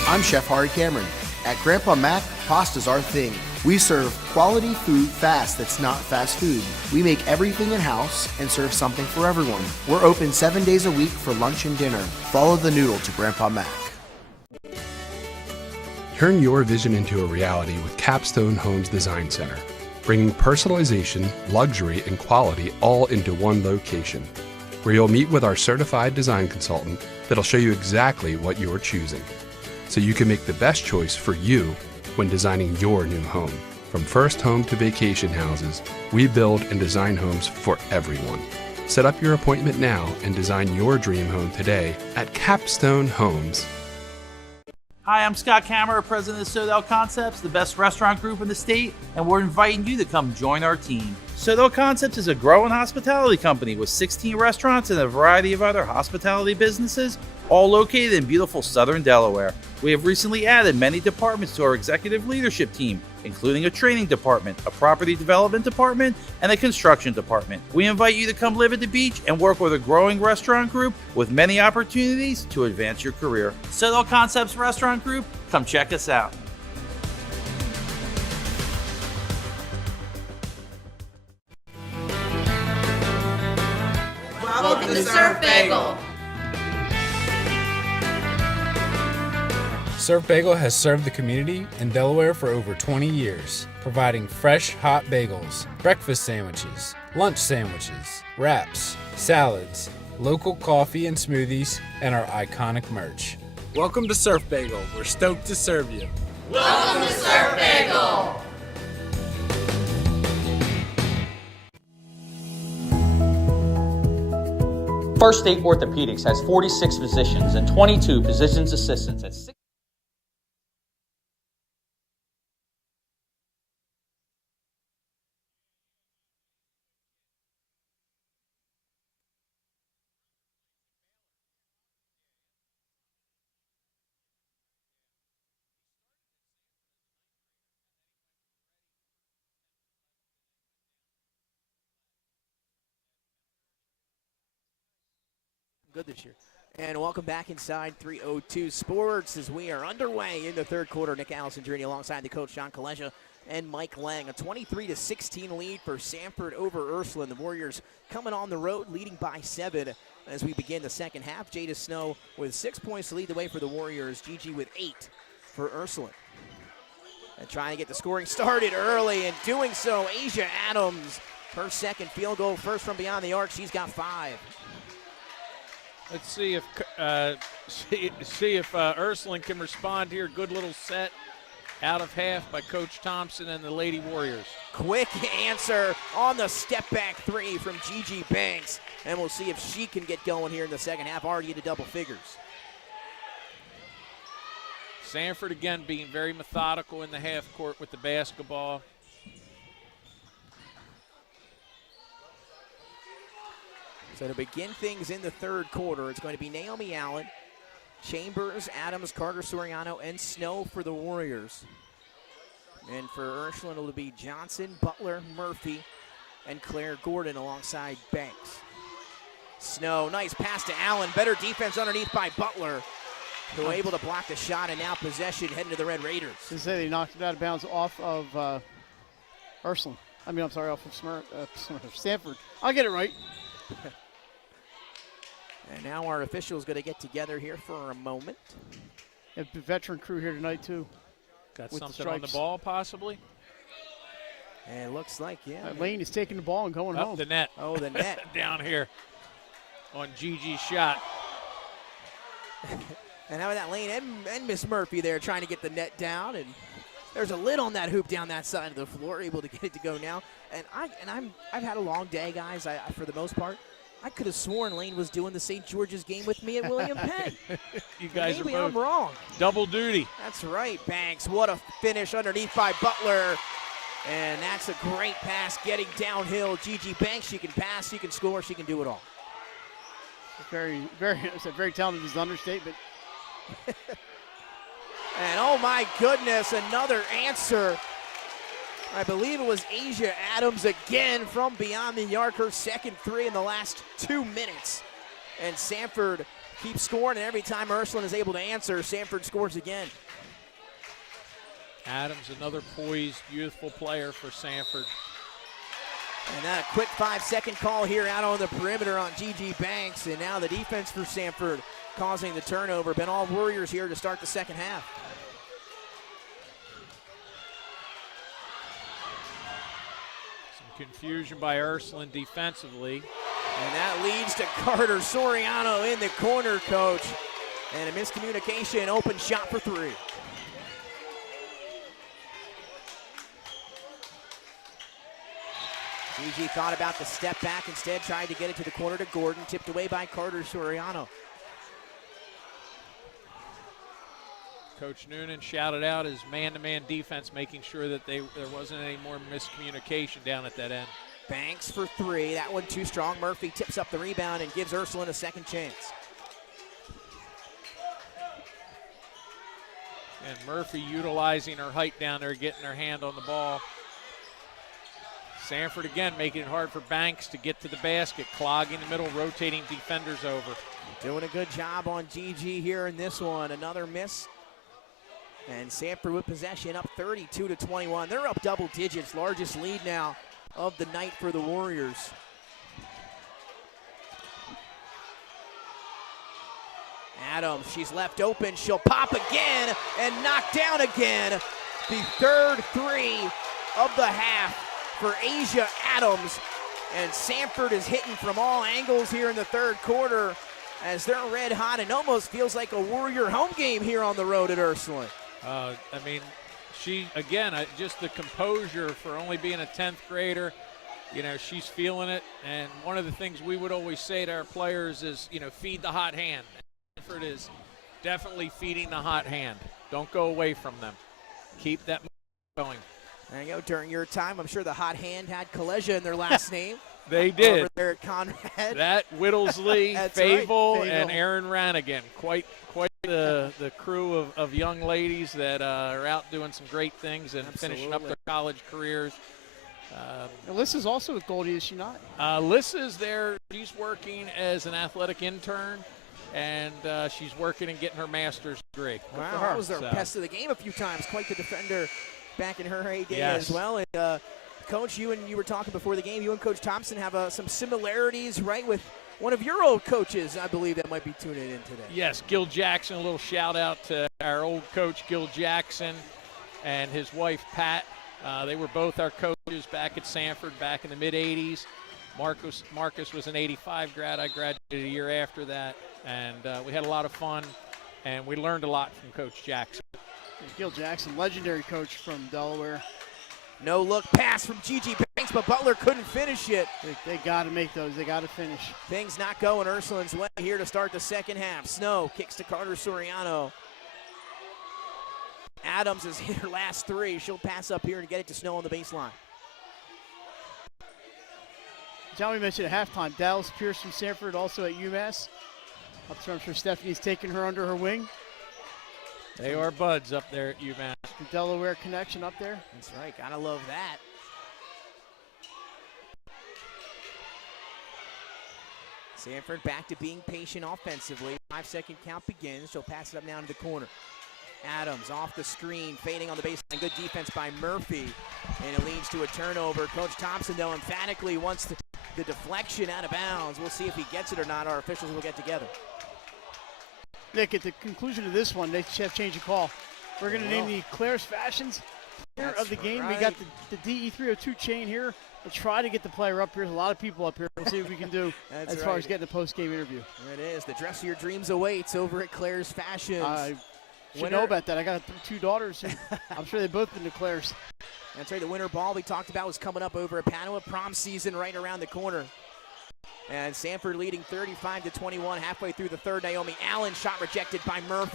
I'm Chef Hari Cameron. At Grandpa Mac, pasta's our thing. We serve quality food fast that's not fast food. We make everything in-house and serve something for everyone. We're open 7 days a week for lunch and dinner. Follow the noodle to Grandpa Mac. Turn your vision into a reality with Capstone Homes Design Center, bringing personalization, luxury, and quality all into one location, where you'll meet with our certified design consultant that'll show you exactly what you're choosing, so you can make the best choice for you when designing your new home. From first home to vacation houses, we build and design homes for everyone. Set up your appointment now and design your dream home today at Capstone Homes. Hi, I'm Scott Kammerer, president of Sodell Concepts, the best restaurant group in the state, and we're inviting you to come join our team. Sodell Concepts is a growing hospitality company with 16 restaurants and a variety of other hospitality businesses, all located in beautiful southern Delaware. We have recently added many departments to our executive leadership team, including a training department, a property development department, and a construction department. We invite you to come live at the beach and work with a growing restaurant group with many opportunities to advance your career. Sodell Concepts Restaurant Group, come check us out. Welcome to Surf Bagel. Surf Bagel has served the community in Delaware for over 20 years, providing fresh, hot bagels, breakfast sandwiches, lunch sandwiches, wraps, salads, local coffee and smoothies, and our iconic merch. Welcome to Surf Bagel. We're stoked to serve you. Welcome to Surf Bagel. First State Orthopedics has 46 physicians and 22 physician's assistants at 6. Good this year. And welcome back inside 302 Sports as we are underway in the third quarter. Nick Allison journey alongside the coach John Kaleja and Mike Lang. A 23-16 lead for Sanford over Ursuline. The Warriors coming on the road, leading by 7 as we begin the second half. Jada Snow with 6 points to lead the way for the Warriors. Gigi with 8 for Ursuline. And trying to get the scoring started early, and doing so, Asia Adams, her second field goal, first from beyond the arc. She's got 5. Let's see if Ursuline can respond here. Good little set out of half by Coach Thompson and the Lady Warriors. Quick answer on the step back 3 from Gigi Banks, and we'll see if she can get going here in the second half. Already into double figures. Sanford again being very methodical in the half court with the basketball. So to begin things in the third quarter, it's going to be Naomi Allen, Chambers, Adams, Carter Soriano, and Snow for the Warriors. And for Ursuline, it'll be Johnson, Butler, Murphy, and Claire Gordon alongside Banks. Snow, nice pass to Allen. Better defense underneath by Butler, who are able to block the shot, and now possession heading to the Red Raiders. To say they knocked it out of bounds off of Ursuline. I mean, I'm sorry, off of Sanford. I'll get it right. And now our officials going to get together here for a moment. A veteran crew here tonight, too. Got something on the ball, possibly? And it looks like, yeah. Lane is taking the ball and going home. The net. Oh, the net. Down here on Gigi's shot. And how about that Lane and Miss Murphy there trying to get the net down. And there's a lid on that hoop down that side of the floor, able to get it to go now. And I've had a long day, guys, for the most part. I could have sworn Lane was doing the St. George's game with me at William Penn. You guys Maybe are both I'm wrong. Double duty. That's right, Banks. What a finish underneath by Butler. And that's a great pass getting downhill. Gigi Banks, she can pass, she can score, she can do it all. Very talented is an understatement. And oh my goodness, another answer. I believe it was Asia Adams again from beyond the arc, her second 3 in the last 2 minutes. And Sanford keeps scoring, and every time Ursuline is able to answer, Sanford scores again. Adams, another poised, youthful player for Sanford. And that a quick 5-second call here out on the perimeter on Gigi Banks. And now the defense for Sanford causing the turnover. Been all Warriors here to start the second half. Confusion by Ursuline defensively. And that leads to Carter Soriano in the corner, coach. And a miscommunication, open shot for 3. Gigi thought about the step back, instead tried to get it to the corner to Gordon, tipped away by Carter Soriano. Coach Noonan shouted out his man-to-man defense, making sure that there wasn't any more miscommunication down at that end. Banks for three. That one too strong. Murphy tips up the rebound and gives Ursuline a second chance. And Murphy utilizing her height down there, getting her hand on the ball. Sanford again making it hard for Banks to get to the basket, clogging the middle, rotating defenders over. Doing a good job on GG here in this one. Another miss. And Sanford with possession, up 32-21. They're up double digits, largest lead now of the night for the Warriors. Adams, she's left open. She'll pop again and knock down again. The third three of the half for Asia Adams. And Sanford is hitting from all angles here in the third quarter as they're red hot and almost feels like a Warrior home game here on the road at Ursuline. I mean, she, again, just the composure for only being a 10th grader. You know, she's feeling it. And one of the things we would always say to our players is, you know, feed the hot hand. Sanford is definitely feeding the hot hand. Don't go away from them. Keep that going. There you go. During your time, I'm sure the hot hand had Kaleja in their last name. They did. Over there at Conrad. That Whittlesey, That's Fable, right. and Aaron Ranigan. Quite the crew of young ladies that are out doing some great things and finishing up their college careers. Alyssa's also with Goldie, is she not? Alyssa's there. She's working as an athletic intern, and she's working and getting her master's degree. Wow, that was their pest of the game a few times. Quite the defender back in her heyday Yes. as well. And Coach, you were talking before the game. You and Coach Thompson have some similarities, right, with one of your old coaches, I believe, that might be tuning in today. Yes, Gil Jackson. A little shout out to our old coach, Gil Jackson, and his wife, Pat. They were both our coaches back at Sanford back in the mid-'80s. Marcus was an 85 grad. I graduated a year after that, and we had a lot of fun, and we learned a lot from Coach Jackson. Gil Jackson, legendary coach from Delaware. No look pass from Gigi Banks, but Butler couldn't finish it. They got to make those. They got to finish. Things not going Ursuline's way here to start the second half. Snow kicks to Carter Soriano. Adams has hit her last three. She'll pass up here and get it to Snow on the baseline. John, we mentioned at halftime, Dallas Pierce from Sanford, also at UMass. I'm sure Stephanie's taking her under her wing. They are buds up there at UMass. The Delaware connection up there. That's right. Gotta love that. Sanford back to being patient offensively. 5-second count begins. She'll pass it up now to the corner. Adams off the screen, fading on the baseline. Good defense by Murphy, and it leads to a turnover. Coach Thompson, though, emphatically wants the deflection out of bounds. We'll see if he gets it or not. Our officials will get together. Nick, at the conclusion of this one, they have changed the call. We're going to name the Claire's Fashions player of the game. Right. We got the DE302 chain here. We'll try to get the player up here. There's a lot of people up here. We'll see what we can do as far as getting a post-game interview. There it is. The dress of your dreams awaits over at Claire's Fashions. I should know about that. I got two daughters. I'm sure they've both been to Claire's. That's right. The winter ball we talked about was coming up over at Padua. Prom season right around the corner. And Sanford leading 35-21 halfway through the third. Naomi Allen shot rejected by Murphy.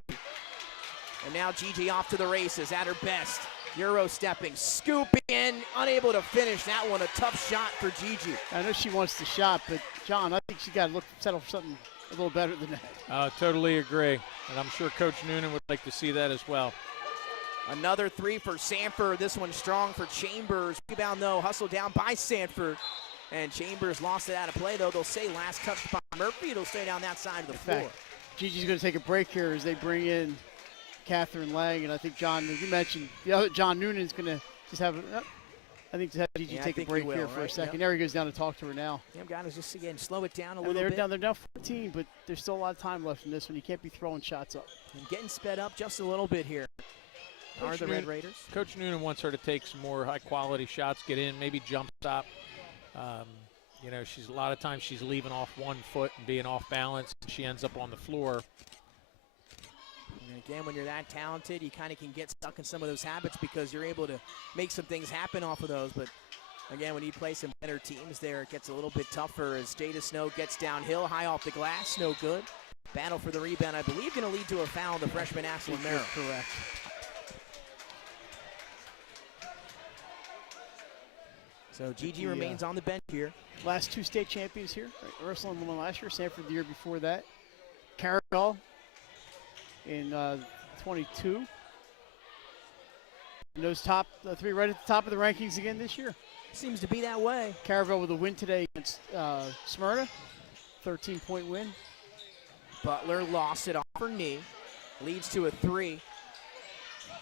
And now Gigi off to the races at her best. Euro stepping, scooping in, unable to finish that one. A tough shot for Gigi. I know she wants the shot, but John, I think she got to settle for something a little better than that. Totally agree. And I'm sure Coach Noonan would like to see that as well. Another three for Sanford. This one strong for Chambers. Rebound, though, hustled down by Sanford. And Chambers lost it out of play, though. They'll say last touch by Murphy. It'll stay down that side of the floor. Gigi's going to take a break here as they bring in Catherine Lang. And I think, John, as you mentioned, the other John Noonan's going to just have just have Gigi take a break here for a second. Yep. There he goes down to talk to her now. Damn, guys, just again, slow it down a little bit. They're down 14, but there's still a lot of time left in this one. You can't be throwing shots up. And getting sped up just a little bit here. Are the Red Raiders? Coach Noonan wants her to take some more high-quality shots, get in, maybe jump stop. You know, a lot of times she's leaving off one foot and being off balance, and she ends up on the floor. And again, when you're that talented, you kind of can get stuck in some of those habits because you're able to make some things happen off of those. But again, when you play some better teams there, it gets a little bit tougher as Jada Snow gets downhill, high off the glass, no good. Battle for the rebound, I believe, going to lead to a foul on the freshman Aslan Merrill. Correct. So Gigi remains on the bench here. Last two state champions here. Right, Ursuline won last year, Sanford the year before that. Carroll in 22. And those top three right at the top of the rankings again this year. Seems to be that way. Caravel with a win today against Smyrna. 13-point win. Butler lost it off her knee. Leads to a 3.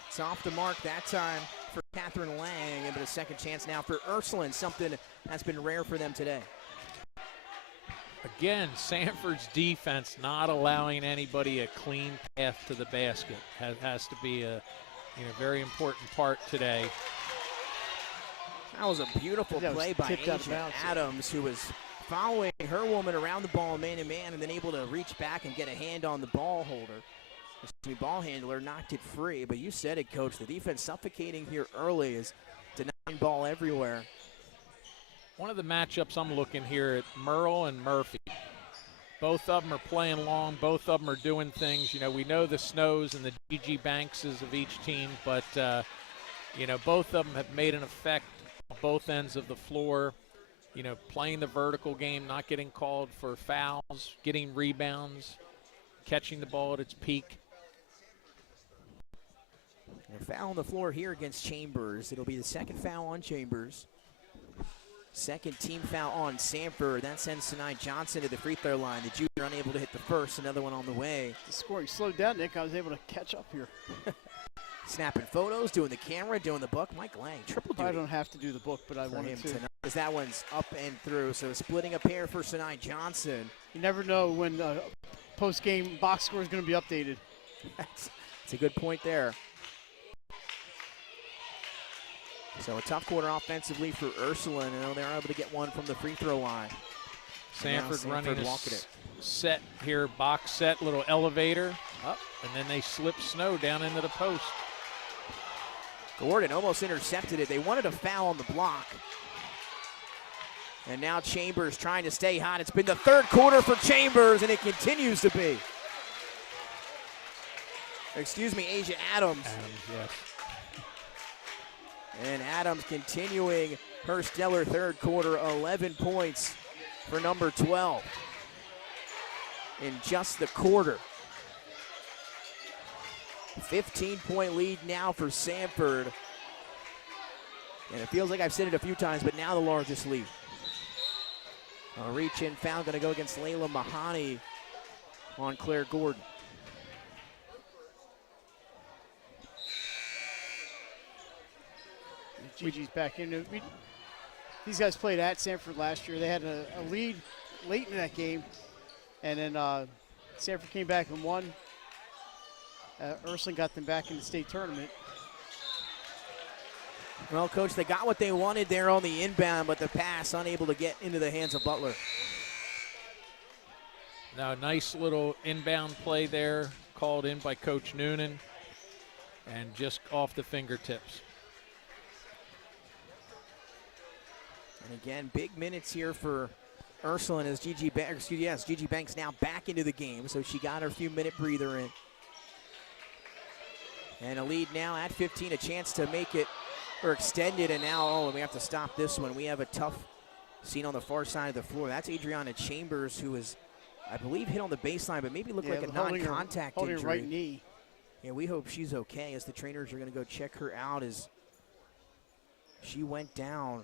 It's off the mark that time for Catherine Lang, but a second chance now for Ursuline, something that's been rare for them today. Again, Sanford's defense not allowing anybody a clean path to the basket has to be a very important part today. That was a beautiful play by Asia Adams, who was following her woman around the ball man-to-man and then able to reach back and get a hand on the ball holder. The ball handler knocked it free, but you said it, Coach. The defense suffocating here early is denying ball everywhere. One of the matchups I'm looking here at Merle and Murphy. Both of them are playing long. Both of them are doing things. We know the Snows and the GG Bankses of each team, but, both of them have made an effect on both ends of the floor. Playing the vertical game, not getting called for fouls, getting rebounds, catching the ball at its peak. A foul on the floor here against Chambers. It'll be the second foul on Chambers. Second team foul on Sanford. That sends Sinai Johnson to the free throw line. The junior unable to hit the first. Another one on the way. The scoring slowed down, Nick. I was able to catch up here. Snapping photos, doing the camera, doing the book. Mike Lang, triple duty. I don't have to do the book, but I wanted to. Tonight, as that one's up and through. So splitting a pair for Sinai Johnson. You never know when post-game box score is going to be updated. That's a good point there. So a tough quarter offensively for Ursuline. They're able to get one from the free throw line. Sanford running a set here, box set, little elevator up, and then they slip Snow down into the post. Gordon almost intercepted it. They wanted a foul on the block. And now Chambers trying to stay hot. It's been the third quarter for Chambers, and it continues to be. Excuse me, Asia Adams. Yes. And Adams continuing her stellar third quarter, 11 points for number 12 in just the quarter. 15-point lead now for Sanford. And it feels like I've said it a few times, but now the largest lead. A reach-in foul going to go against Layla Mahani on Claire Gordon. Gigi's back in. These guys played at Sanford last year. They had a lead late in that game, and then Sanford came back and won. Ursuline got them back in the state tournament. Well, Coach, they got what they wanted there on the inbound, but the pass unable to get into the hands of Butler. Now a nice little inbound play there, called in by Coach Noonan, and just off the fingertips. And again, big minutes here for Ursuline as Gigi Banks now back into the game, so she got her few minute breather in. And a lead now at 15, a chance to make it or extend it, and now, we have to stop this one. We have a tough scene on the far side of the floor. That's Adriana Chambers, who is, I believe, hit on the baseline, but maybe looked like a non-contact injury. Holding her right knee. Yeah, we hope she's okay, as the trainers are going to go check her out as she went down.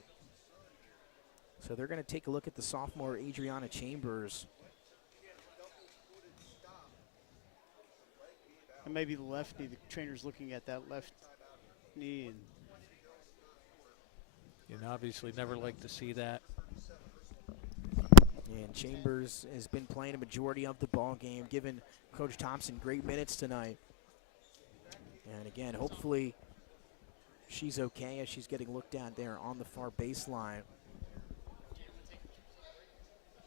So they're going to take a look at the sophomore Adriana Chambers. And maybe the left knee. The trainer's looking at that left knee. And obviously never like to see that. And Chambers has been playing a majority of the ball game, giving Coach Thompson great minutes tonight. And again, hopefully she's okay as she's getting looked at there on the far baseline.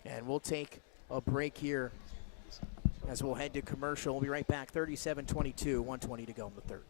And we'll take a break here as we'll head to commercial. We'll be right back. 37-22, 1:20 to go in the third.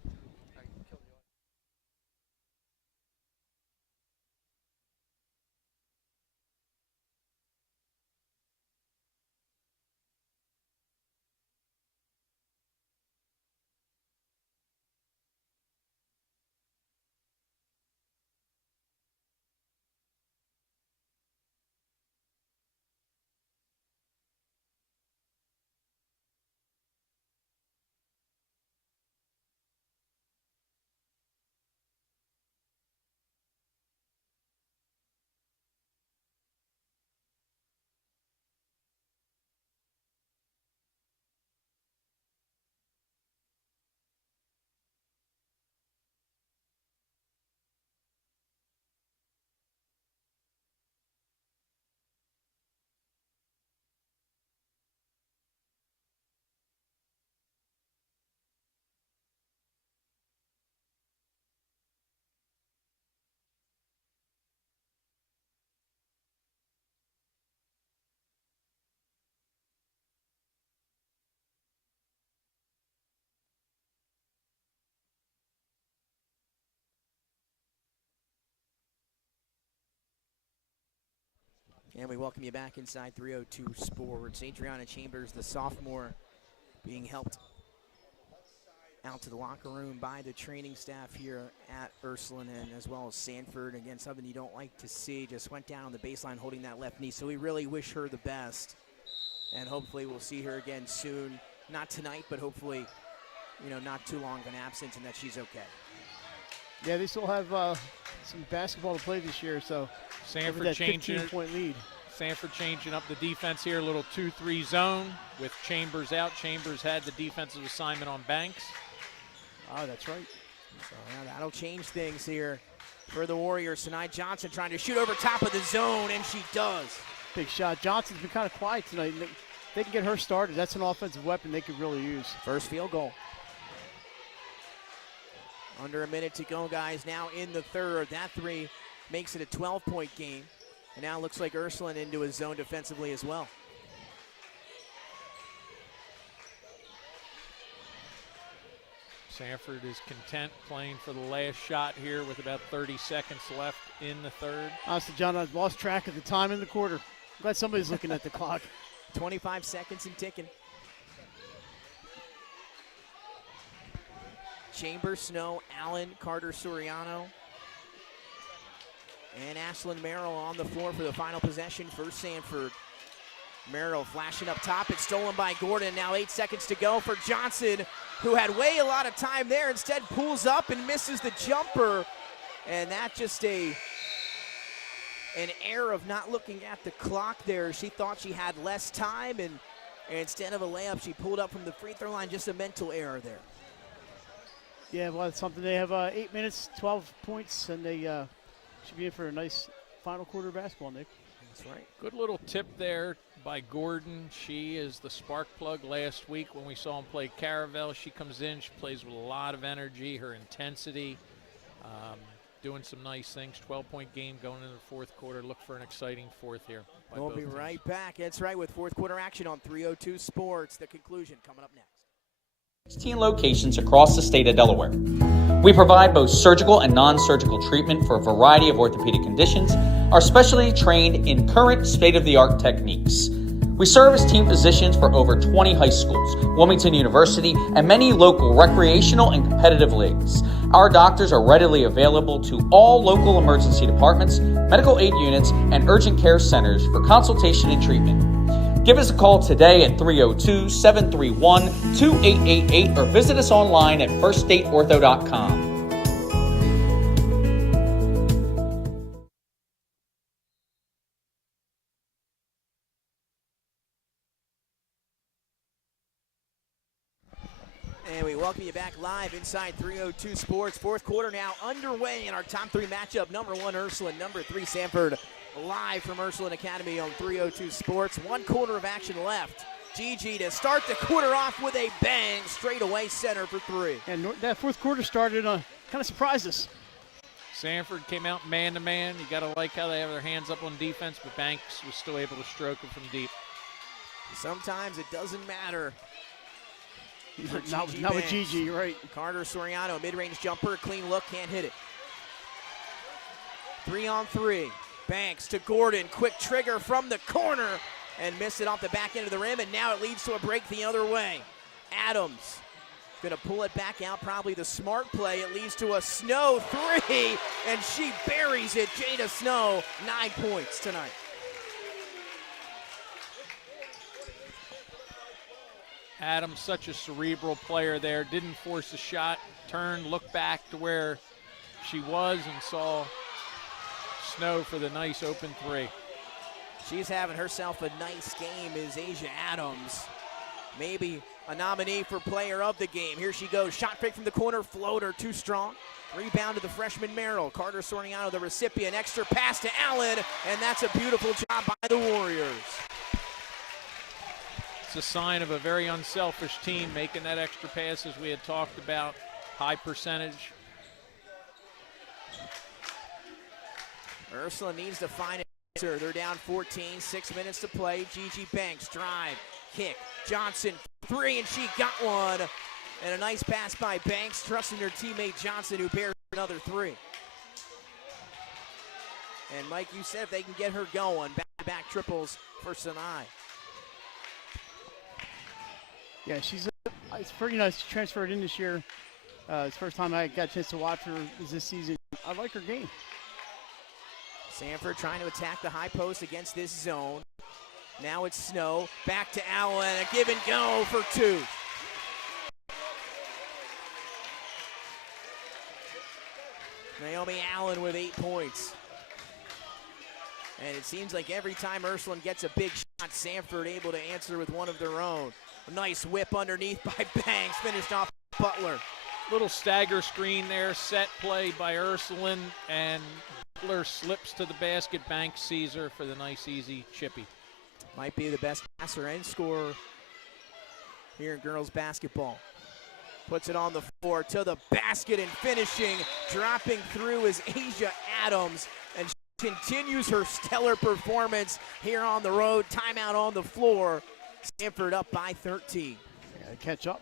And we welcome you back inside 302 Sports. Adriana Chambers, the sophomore, being helped out to the locker room by the training staff here at Ursuline, and as well as Sanford. Again, something you don't like to see. Just went down the baseline holding that left knee. So we really wish her the best. And hopefully we'll see her again soon. Not tonight, but hopefully, not too long of an absence and that she's okay. Yeah, they still have some basketball to play this year, so Sanford that changing 15-point lead. Sanford changing up the defense here, a little 2-3 zone with Chambers out. Chambers had the defensive assignment on Banks. Oh, that's right. So that'll change things here for the Warriors tonight. Johnson trying to shoot over top of the zone, and she does. Big shot. Johnson's been kind of quiet tonight. They can get her started. That's an offensive weapon they could really use. First field goal. Under a minute to go, guys. Now in the third. That three makes it a 12-point game. And now it looks like Ursuline into his zone defensively as well. Sanford is content playing for the last shot here with about 30 seconds left in the third. Honestly, John, I've lost track of the time in the quarter. Glad somebody's looking at the clock. 25 seconds and ticking. Chambers, Snow, Allen, Carter, Soriano, and Ashlyn Merrill on the floor for the final possession for Sanford. Merrill flashing up top. It's stolen by Gordon. Now 8 seconds to go for Johnson, who had way a lot of time there. Instead pulls up and misses the jumper. And that just an error of not looking at the clock there. She thought she had less time, and instead of a layup, she pulled up from the free throw line. Just a mental error there. Yeah, well, it's something. They have 8 minutes, 12 points, and they should be in for a nice final quarter of basketball, Nick. That's right. Good little tip there by Gordon. She is the spark plug last week when we saw him play Caravel. She comes in, she plays with a lot of energy, her intensity, doing some nice things. 12-point game going into the fourth quarter. Look for an exciting fourth here. We'll be right back. That's right, with fourth quarter action on 302 Sports. The conclusion coming up next. 16 locations across the state of Delaware. We provide both surgical and non-surgical treatment for a variety of orthopedic conditions, are specially trained in current state-of-the-art techniques. We serve as team physicians for over 20 high schools, Wilmington University, and many local recreational and competitive leagues. Our doctors are readily available to all local emergency departments, medical aid units, and urgent care centers for consultation and treatment. Give us a call today at 302-731-2888 or visit us online at firststateortho.com. And we welcome you back live inside 302 Sports. Fourth quarter now underway in our top three matchup. Number 1, Ursuline. Number 3, Sanford. Live from Ursuline Academy on 302 Sports. 1 quarter of action left. Gigi to start the quarter off with a bang. Straight away center for 3. And that fourth quarter started, kind of surprised us. Sanford came out man-to-man. You got to like how they have their hands up on defense, but Banks was still able to stroke it from deep. Sometimes it doesn't matter. Not with Gigi, right. Carter Soriano, mid-range jumper, clean look, can't hit it. 3-on-3. Banks to Gordon, quick trigger from the corner, and missed it off the back end of the rim, and now it leads to a break the other way. Adams gonna pull it back out, probably the smart play. It leads to a Snow 3, and she buries it. Jada Snow, 9 points tonight. Adams, such a cerebral player there, didn't force a shot, turned, looked back to where she was and saw Snow for the nice open 3. She's having herself a nice game, is Asia Adams. Maybe a nominee for player of the game. Here she goes, shot fake from the corner, floater, too strong. Rebound to the freshman Merrill. Carter Soriano, the recipient, extra pass to Allen, and that's a beautiful job by the Warriors. It's a sign of a very unselfish team making that extra pass as we had talked about, high percentage. Ursuline needs to find an answer. They're down 14, 6 minutes to play. Gigi Banks, drive, kick, Johnson, 3, and she got one. And a nice pass by Banks, trusting her teammate Johnson, who bears another 3. And Mike, you said if they can get her going, back-to-back triples for Sinai. Yeah, it's pretty nice. She transferred in this year. It's the first time I got a chance to watch her this season. I like her game. Sanford trying to attack the high post against this zone. Now it's Snow. Back to Allen. A give and go for 2. Naomi Allen with 8 points. And it seems like every time Ursuline gets a big shot, Sanford able to answer with one of their own. A nice whip underneath by Banks, finished off Butler. Little stagger screen there, set play by Ursuline, and Butler slips to the basket. Banks sees her for the nice, easy chippy. Might be the best passer and scorer here in girls basketball. Puts it on the floor to the basket and finishing. Dropping through is Asia Adams, and she continues her stellar performance here on the road. Timeout on the floor. Sanford up by 13. Gotta catch up.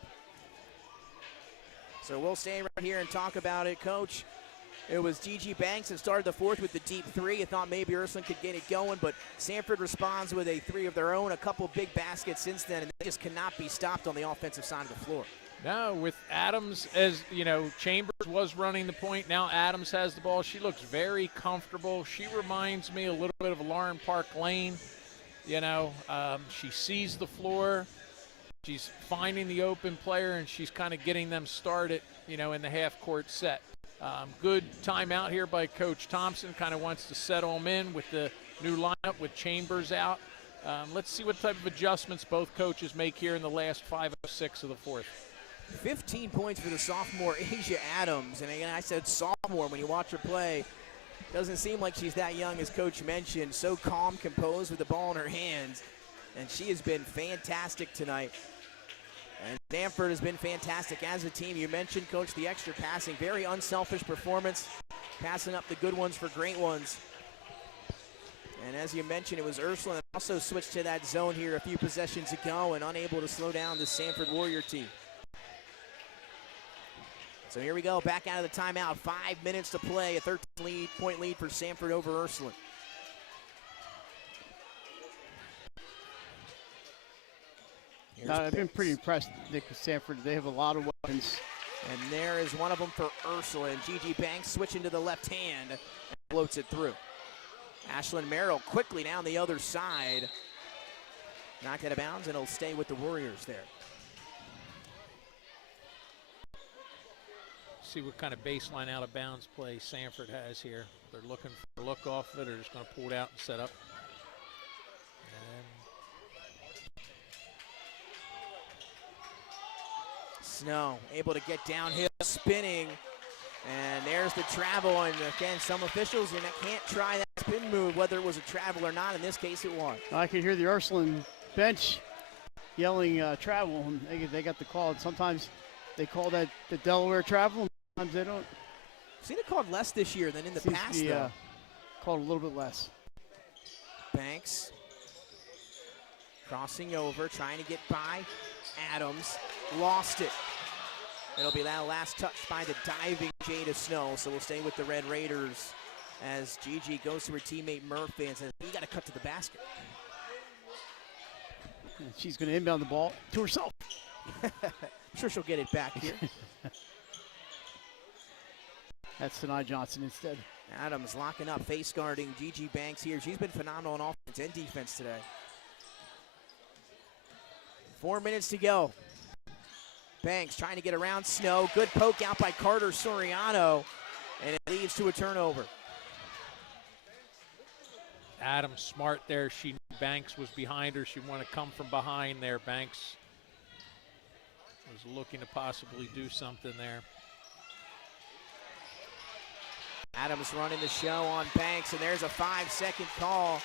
So we'll stay right here and talk about it, Coach. It was Gigi Banks that started the fourth with the deep 3. I thought maybe Ursuline could get it going, but Sanford responds with a 3 of their own, a couple big baskets since then, and they just cannot be stopped on the offensive side of the floor. No, with Adams, as you know, Chambers was running the point. Now Adams has the ball. She looks very comfortable. She reminds me a little bit of Lauren Park Lane. You know, she sees the floor. She's finding the open player, and she's kind of getting them started, you know, in the half-court set. Good timeout here by Coach Thompson. Kind of wants to settle them in with the new lineup with Chambers out. Let's see what type of adjustments both coaches make here in the last 5:06 of the fourth. 15 points for the sophomore Asia Adams. And again, I said sophomore. When you watch her play, doesn't seem like she's that young, as Coach mentioned. So calm, composed with the ball in her hands. And she has been fantastic tonight. And Sanford has been fantastic as a team. You mentioned, Coach, the extra passing. Very unselfish performance, passing up the good ones for great ones. And as you mentioned, it was Ursuline that also switched to that zone here a few possessions ago and unable to slow down the Sanford Warrior team. So here we go, back out of the timeout. 5 minutes to play, a 13-point lead for Sanford over Ursuline. I've been pretty impressed, Nick, with Sanford. They have a lot of weapons. And there is one of them for Ursuline. Gigi Banks switching to the left hand and floats it through. Ashlyn Merrill quickly down the other side. Knocked out of bounds, and it'll stay with the Warriors there. See what kind of baseline out of bounds play Sanford has here. They're looking for a look off of it, or just going to pull it out and set up. Snow able to get downhill, spinning, and there's the travel. And again, some officials can't try that spin move, whether it was a travel or not. In this case, it was. I can hear the Ursuline bench yelling travel, and they got the call. And sometimes they call that the Delaware travel, and sometimes they don't. I've seen it called less this year than in the past, to be, though. Called a little bit less. Banks crossing over, trying to get by Adams. Lost it. It'll be that last touch by the diving Jada Snow, so we'll stay with the Red Raiders as Gigi goes to her teammate Murphy and says, you got to cut to the basket. And she's going to inbound the ball to herself. I'm sure she'll get it back here. That's Sinai Johnson instead. Adams locking up, face guarding Gigi Banks here. She's been phenomenal on offense and defense today. 4 minutes to go. Banks trying to get around Snow. Good poke out by Carter Soriano, and it leads to a turnover. Adams smart there. She knew Banks was behind her. She wanted to come from behind there. Banks was looking to possibly do something there. Adams running the show on Banks, and there's a 5-second call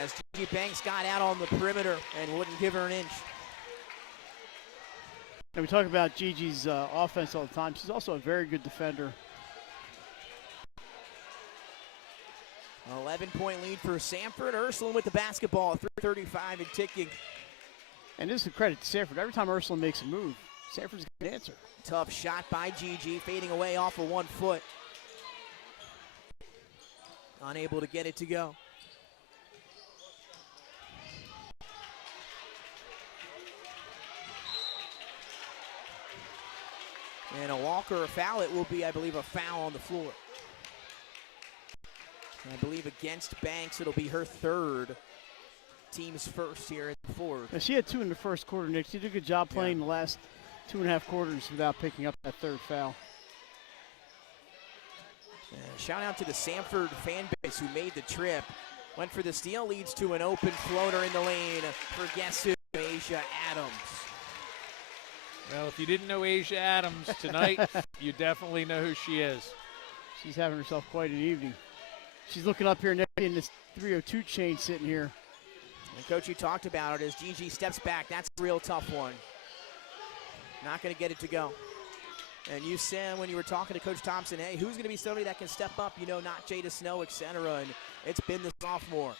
as Gigi Banks got out on the perimeter and wouldn't give her an inch. And we talk about Gigi's offense all the time. She's also a very good defender. 11-point lead for Sanford. Ursuline with the basketball, 3:35 and ticking. And this is a credit to Sanford. Every time Ursuline makes a move, Sanford's got an answer. Tough shot by Gigi, fading away off of 1 foot. unable to get it to go. And a walk or a foul, it will be, I believe, a foul on the floor. And I believe against Banks, it'll be her third. Team's first here at the fourth. Now, she had 2 in the first quarter, Nick. She did a good job playing the last 2.5 quarters without picking up that third foul. Shout out to the Sanford fan base who made the trip. Went for the steal, leads to an open floater in the lane for guess who? Asia Adams. Well, if you didn't know Asia Adams tonight, you definitely know who she is. She's having herself quite an evening. She's looking up here Nick, in this 302 chain sitting here. And Coach, you talked about it as Gigi steps back. That's a real tough one. Not going to get it to go. And you said when you were talking to Coach Thompson, hey, who's going to be somebody that can step up, you know, not Jada Snow, etc. And it's been the sophomore.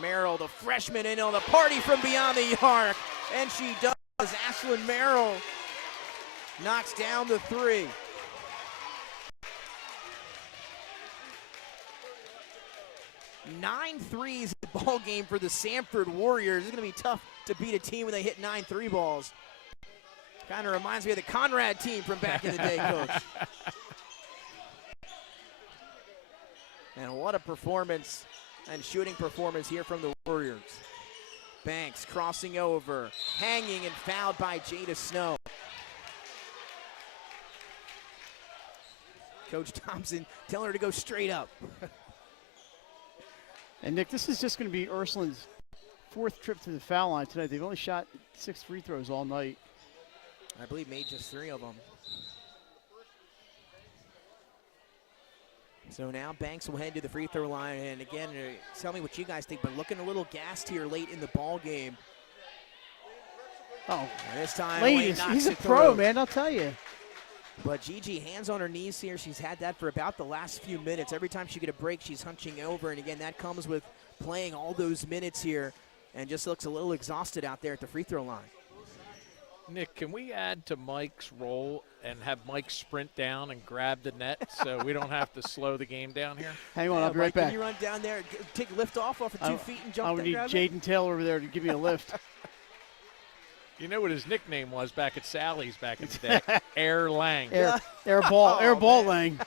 Merrill, the freshman, in on the party from beyond the arc. And she does. Ashlyn Merrill knocks down the 3. Nine threes in the ball game for the Sanford Warriors. It's going to be tough to beat a team when they hit 9 3 balls. Kind of reminds me of the Conrad team from back in the day, Coach. And what a performance and shooting performance here from the Warriors. Banks crossing over, hanging and fouled by Jada Snow. Coach Thompson telling her to go straight up. And Nick, this is just going to be Ursuline's 4th trip to the foul line tonight. They've only shot 6 free throws all night. I believe made just 3 of them. So now Banks will head to the free throw line. And again, tell me what you guys think, but looking a little gassed here late in the ball game. Oh, and this time Wayne he's a pro, man, I'll tell you. But Gigi, hands on her knees here. She's had that for about the last few minutes. Every time she get a break, she's hunching over. And again, that comes with playing all those minutes here. And just looks a little exhausted out there at the free throw line. Nick, can we add to Mike's role and have Mike sprint down and grab the net so we don't have to slow the game down here? Hang on, I'll be right back. Can you run down there, take lift off of 2 feet and jump I would need Jaden Taylor over there to give me a lift. You know what his nickname was back at Sally's back in the day? Air Lang. Air ball Lang.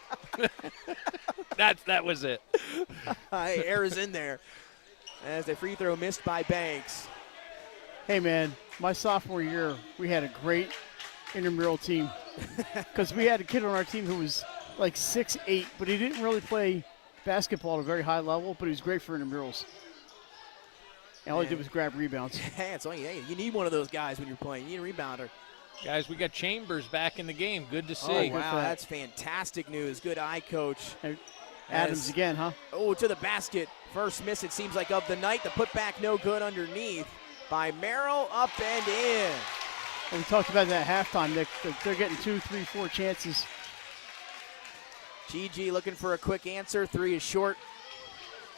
That was it. Air is in there as the free throw missed by Banks. Hey, man, my sophomore year, we had a great intramural team because we had a kid on our team who was like 6'8", but he didn't really play basketball at a very high level, but he was great for intramurals. And all he did was grab rebounds. Hey, you need one of those guys when you're playing. You need a rebounder. Guys, we got Chambers back in the game. Good to see. Oh, wow, that's fantastic news. Good eye, Coach. Adams again, huh? Oh, to the basket. First miss, it seems like, of the night. The putback no good underneath by Merrill, up and in. And we talked about that at halftime, Nick. They're getting 2, 3, 4 chances. Gigi looking for a quick answer. 3 is short.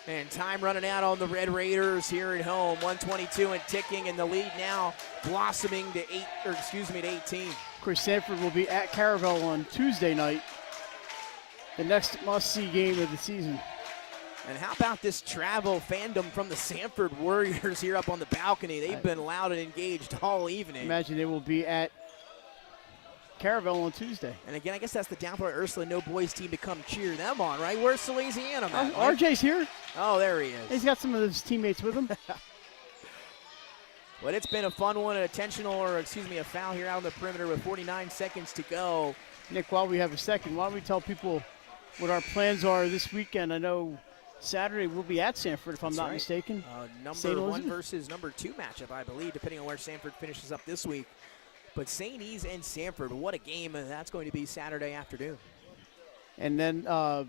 And time running out on the Red Raiders here at home. 122 and ticking, and the lead now blossoming to 18. Of course, Sanford will be at Caravel on Tuesday night. The next must-see game of the season. And how about this travel fandom from the Sanford Warriors here up on the balcony? They've been loud and engaged all evening. Imagine they will be at Caravel on Tuesday. And again, I guess that's the downfall of Ursuline. No boys team to come cheer them on, right? Where's Salesianum at? RJ's here. Oh, there he is. He's got some of his teammates with him. But it's been a fun one, a foul here out on the perimeter with 49 seconds to go. Nick, while we have a second, why don't we tell people what our plans are this weekend? I know Saturday we'll be at Sanford, if I'm not mistaken. Number 1 versus number 2 matchup, I believe, depending on where Sanford finishes up this week. But St. E's and Sanford, what a game that's going to be Saturday afternoon. And then I'm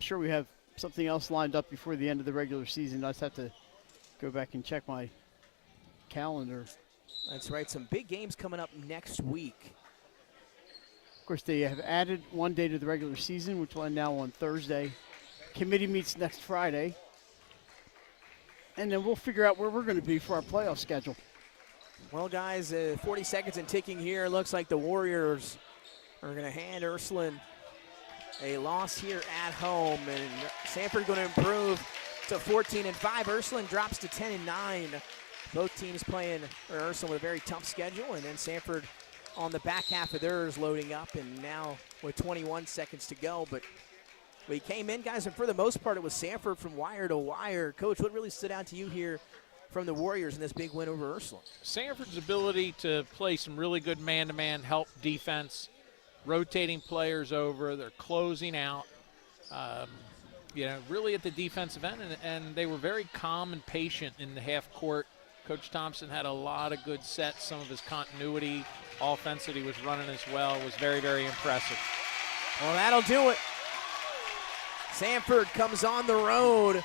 sure we have something else lined up before the end of the regular season. I just have to go back and check my calendar. That's right, some big games coming up next week. Of course, they have added 1 day to the regular season, which will end now on Thursday. Committee meets next Friday. And then we'll figure out where we're going to be for our playoff schedule. Well, guys, 40 seconds and ticking here. Looks like the Warriors are going to hand Ursuline A loss here at home, and Sanford going to improve to 14-5. Ursuline drops to 10-9. Both teams playing Ursuline with a very tough schedule, and then Sanford on the back half of theirs loading up, and now with 21 seconds to go. But we came in, guys, and for the most part, it was Sanford from wire to wire. Coach, what really stood out to you here from the Warriors in this big win over Ursuline? Sanford's ability to play some really good man-to-man help defense, rotating players over, they're closing out, really at the defensive end, and they were very calm and patient in the half court. Coach Thompson had a lot of good sets. Some of his continuity offense that he was running as well was very, very impressive. Well, that'll do it. Sanford comes on the road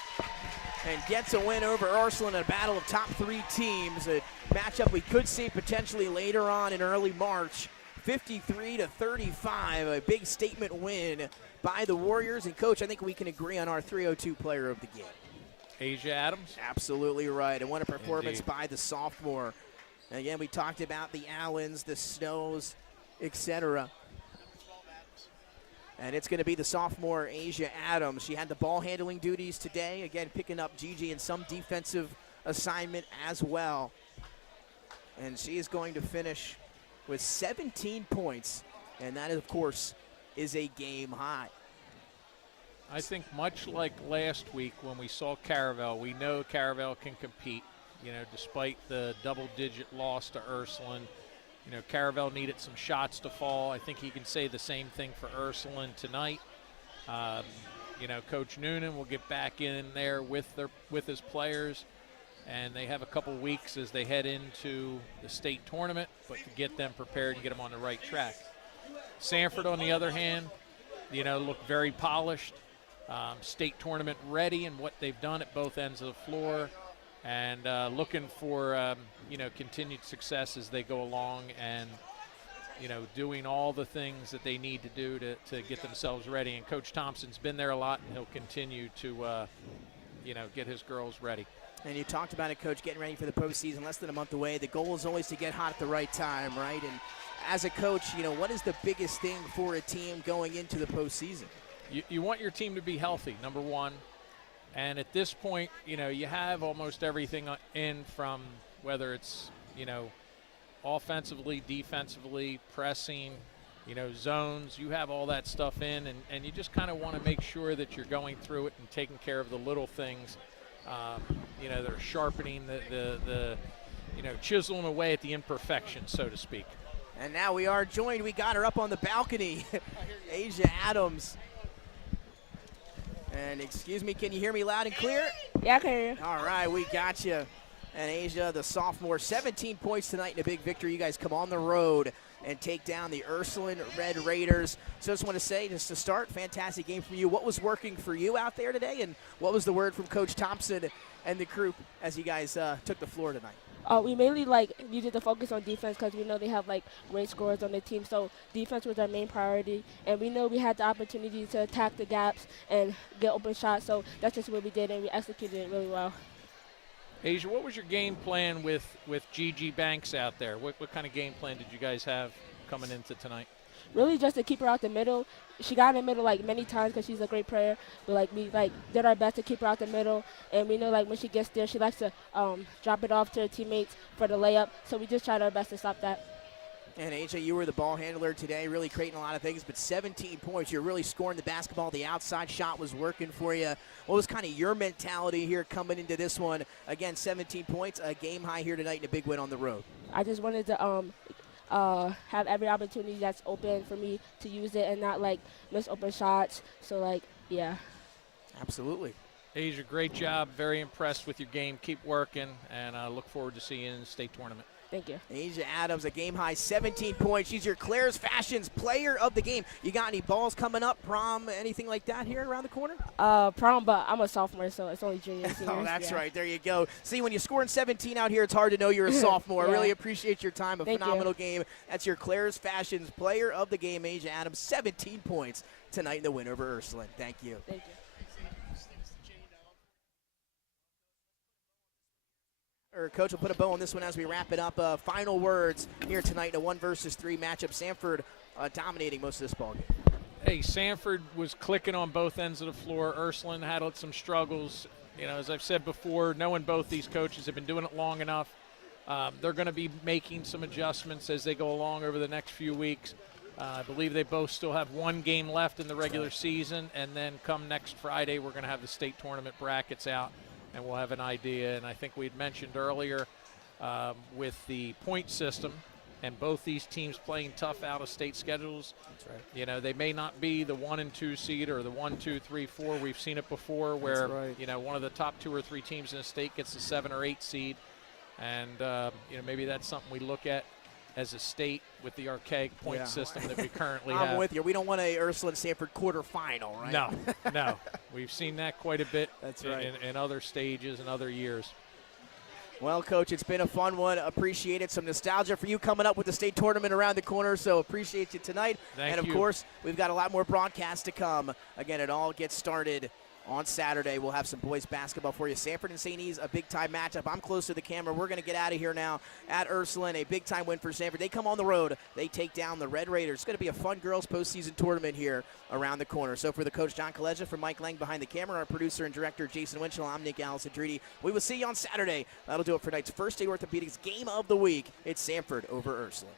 and gets a win over Ursuline in a battle of top three teams, a matchup we could see potentially later on in early March. 53-35, a big statement win by the Warriors. And, Coach, I think we can agree on our 302 player of the game. Asia Adams? Absolutely right. And what a performance Indeed. by the sophomore. And again, we talked about the Allens, the Snows, etc. And it's going to be the sophomore Asia Adams. She had the ball handling duties today. Again, picking up Gigi in some defensive assignment as well. And she is going to finish with 17 points. And that, of course, is a game high. I think much like last week when we saw Caravel, we know Caravel can compete. Despite the double-digit loss to Ursuline, Caravel needed some shots to fall. I think he can say the same thing for Ursuline tonight. Coach Noonan will get back in there with his players, and they have a couple weeks as they head into the state tournament, but to get them prepared and get them on the right track. Sanford, on the other hand, look very polished, state tournament ready in what they've done at both ends of the floor, and looking for continued success as they go along, and doing all the things that they need to do to get themselves ready. And Coach Thompson's been there a lot, and he'll continue to get his girls ready. And you talked about it, Coach, getting ready for the postseason, less than a month away. The goal is always to get hot at the right time, right? And as a coach, what is the biggest thing for a team going into the postseason? You want your team to be healthy, number one. And at this point, you have almost everything in, from whether it's, offensively, defensively, pressing, zones. You have all that stuff in, and you just kind of want to make sure that you're going through it and taking care of the little things. They're sharpening the chiseling away at the imperfections, so to speak. And now we are joined. We got her up on the balcony, Asia Adams. And excuse me, can you hear me loud and clear? Yeah, I can hear you. All right, we got you. And Asia, the sophomore, 17 points tonight in a big victory. You guys come on the road and take down the Ursuline Red Raiders. So I just want to say, just to start, fantastic game from you. What was working for you out there today, and what was the word from Coach Thompson and the group as you guys took the floor tonight? We mainly needed to focus on defense because we know they have great scorers on the team. So defense was our main priority, and we know we had the opportunity to attack the gaps and get open shots. So that's just what we did, and we executed it really well. Asia, what was your game plan with Gigi Banks out there? What kind of game plan did you guys have coming into tonight? Really just to keep her out the middle. She got in the middle many times because she's a great player, but we did our best to keep her out the middle. And we know when she gets there, she likes to drop it off to her teammates for the layup. So we just tried our best to stop that. And AJ, you were the ball handler today, really creating a lot of things, but 17 points. You're really scoring the basketball. The outside shot was working for you. What was kind of your mentality here coming into this one? Again, 17 points, a game high here tonight and a big win on the road. I just wanted to have every opportunity that's open for me to use it and not miss open shots. So yeah. Absolutely. Asia, great job. Very impressed with your game. Keep working, and I look forward to seeing you in the state tournament. Thank you. Asia Adams, a game high 17 points. She's your Claire's Fashions player of the game. You got any balls coming up, prom, anything like that here around the corner? Prom, but I'm a sophomore, so it's only junior and seniors. Oh, that's right. There you go. See, when you're scoring 17 out here, it's hard to know you're a sophomore. Yeah. Really appreciate your time. A Thank phenomenal you. game. That's your Claire's Fashions player of the game, Asia Adams. 17 points tonight in the win over Ursuline. Thank you. Thank you. Coach will put a bow on this one as we wrap it up. Final words here tonight in a 1 versus 3 matchup. Sanford dominating most of this ball game. Hey, Sanford was clicking on both ends of the floor. Ursuline had some struggles. You know, as I've said before, knowing both these coaches have been doing it long enough, they're going to be making some adjustments as they go along over the next few weeks. I believe they both still have one game left in the regular season, and then come next Friday, we're going to have the state tournament brackets out, and we'll have an idea. And I think we'd mentioned earlier with the point system, and both these teams playing tough out-of-state schedules. That's right. You know, they may not be the 1 and 2 seed or the 1, 2, 3, 4. We've seen it before where, you know, one of the top 2 or 3 teams in the state gets the 7 or 8 seed. And, you know, maybe that's something we look at as a state with the archaic point system that we currently have. I'm with you. We don't want a Ursuline-Sanford quarterfinal, right? No, no. We've seen that quite a bit That's right. in other stages and other years. Well, Coach, it's been a fun one. Appreciate it. Some nostalgia for you coming up with the state tournament around the corner, so appreciate you tonight. Thank and, of you. course, we've got a lot more broadcasts to come. Again, it all gets started on Saturday. We'll have some boys basketball for you. Sanford and St. E's, a big-time matchup. I'm close to the camera. We're going to get out of here now at Ursuline. A big-time win for Sanford. They come on the road. They take down the Red Raiders. It's going to be a fun girls postseason tournament here around the corner. So for the coach, John Kaleja, for Mike Lang behind the camera, our producer and director, Jason Winchell, I'm Nick Alessandrini. We will see you on Saturday. That'll do it for tonight's First Day Orthopedics Game of the Week. It's Sanford over Ursuline.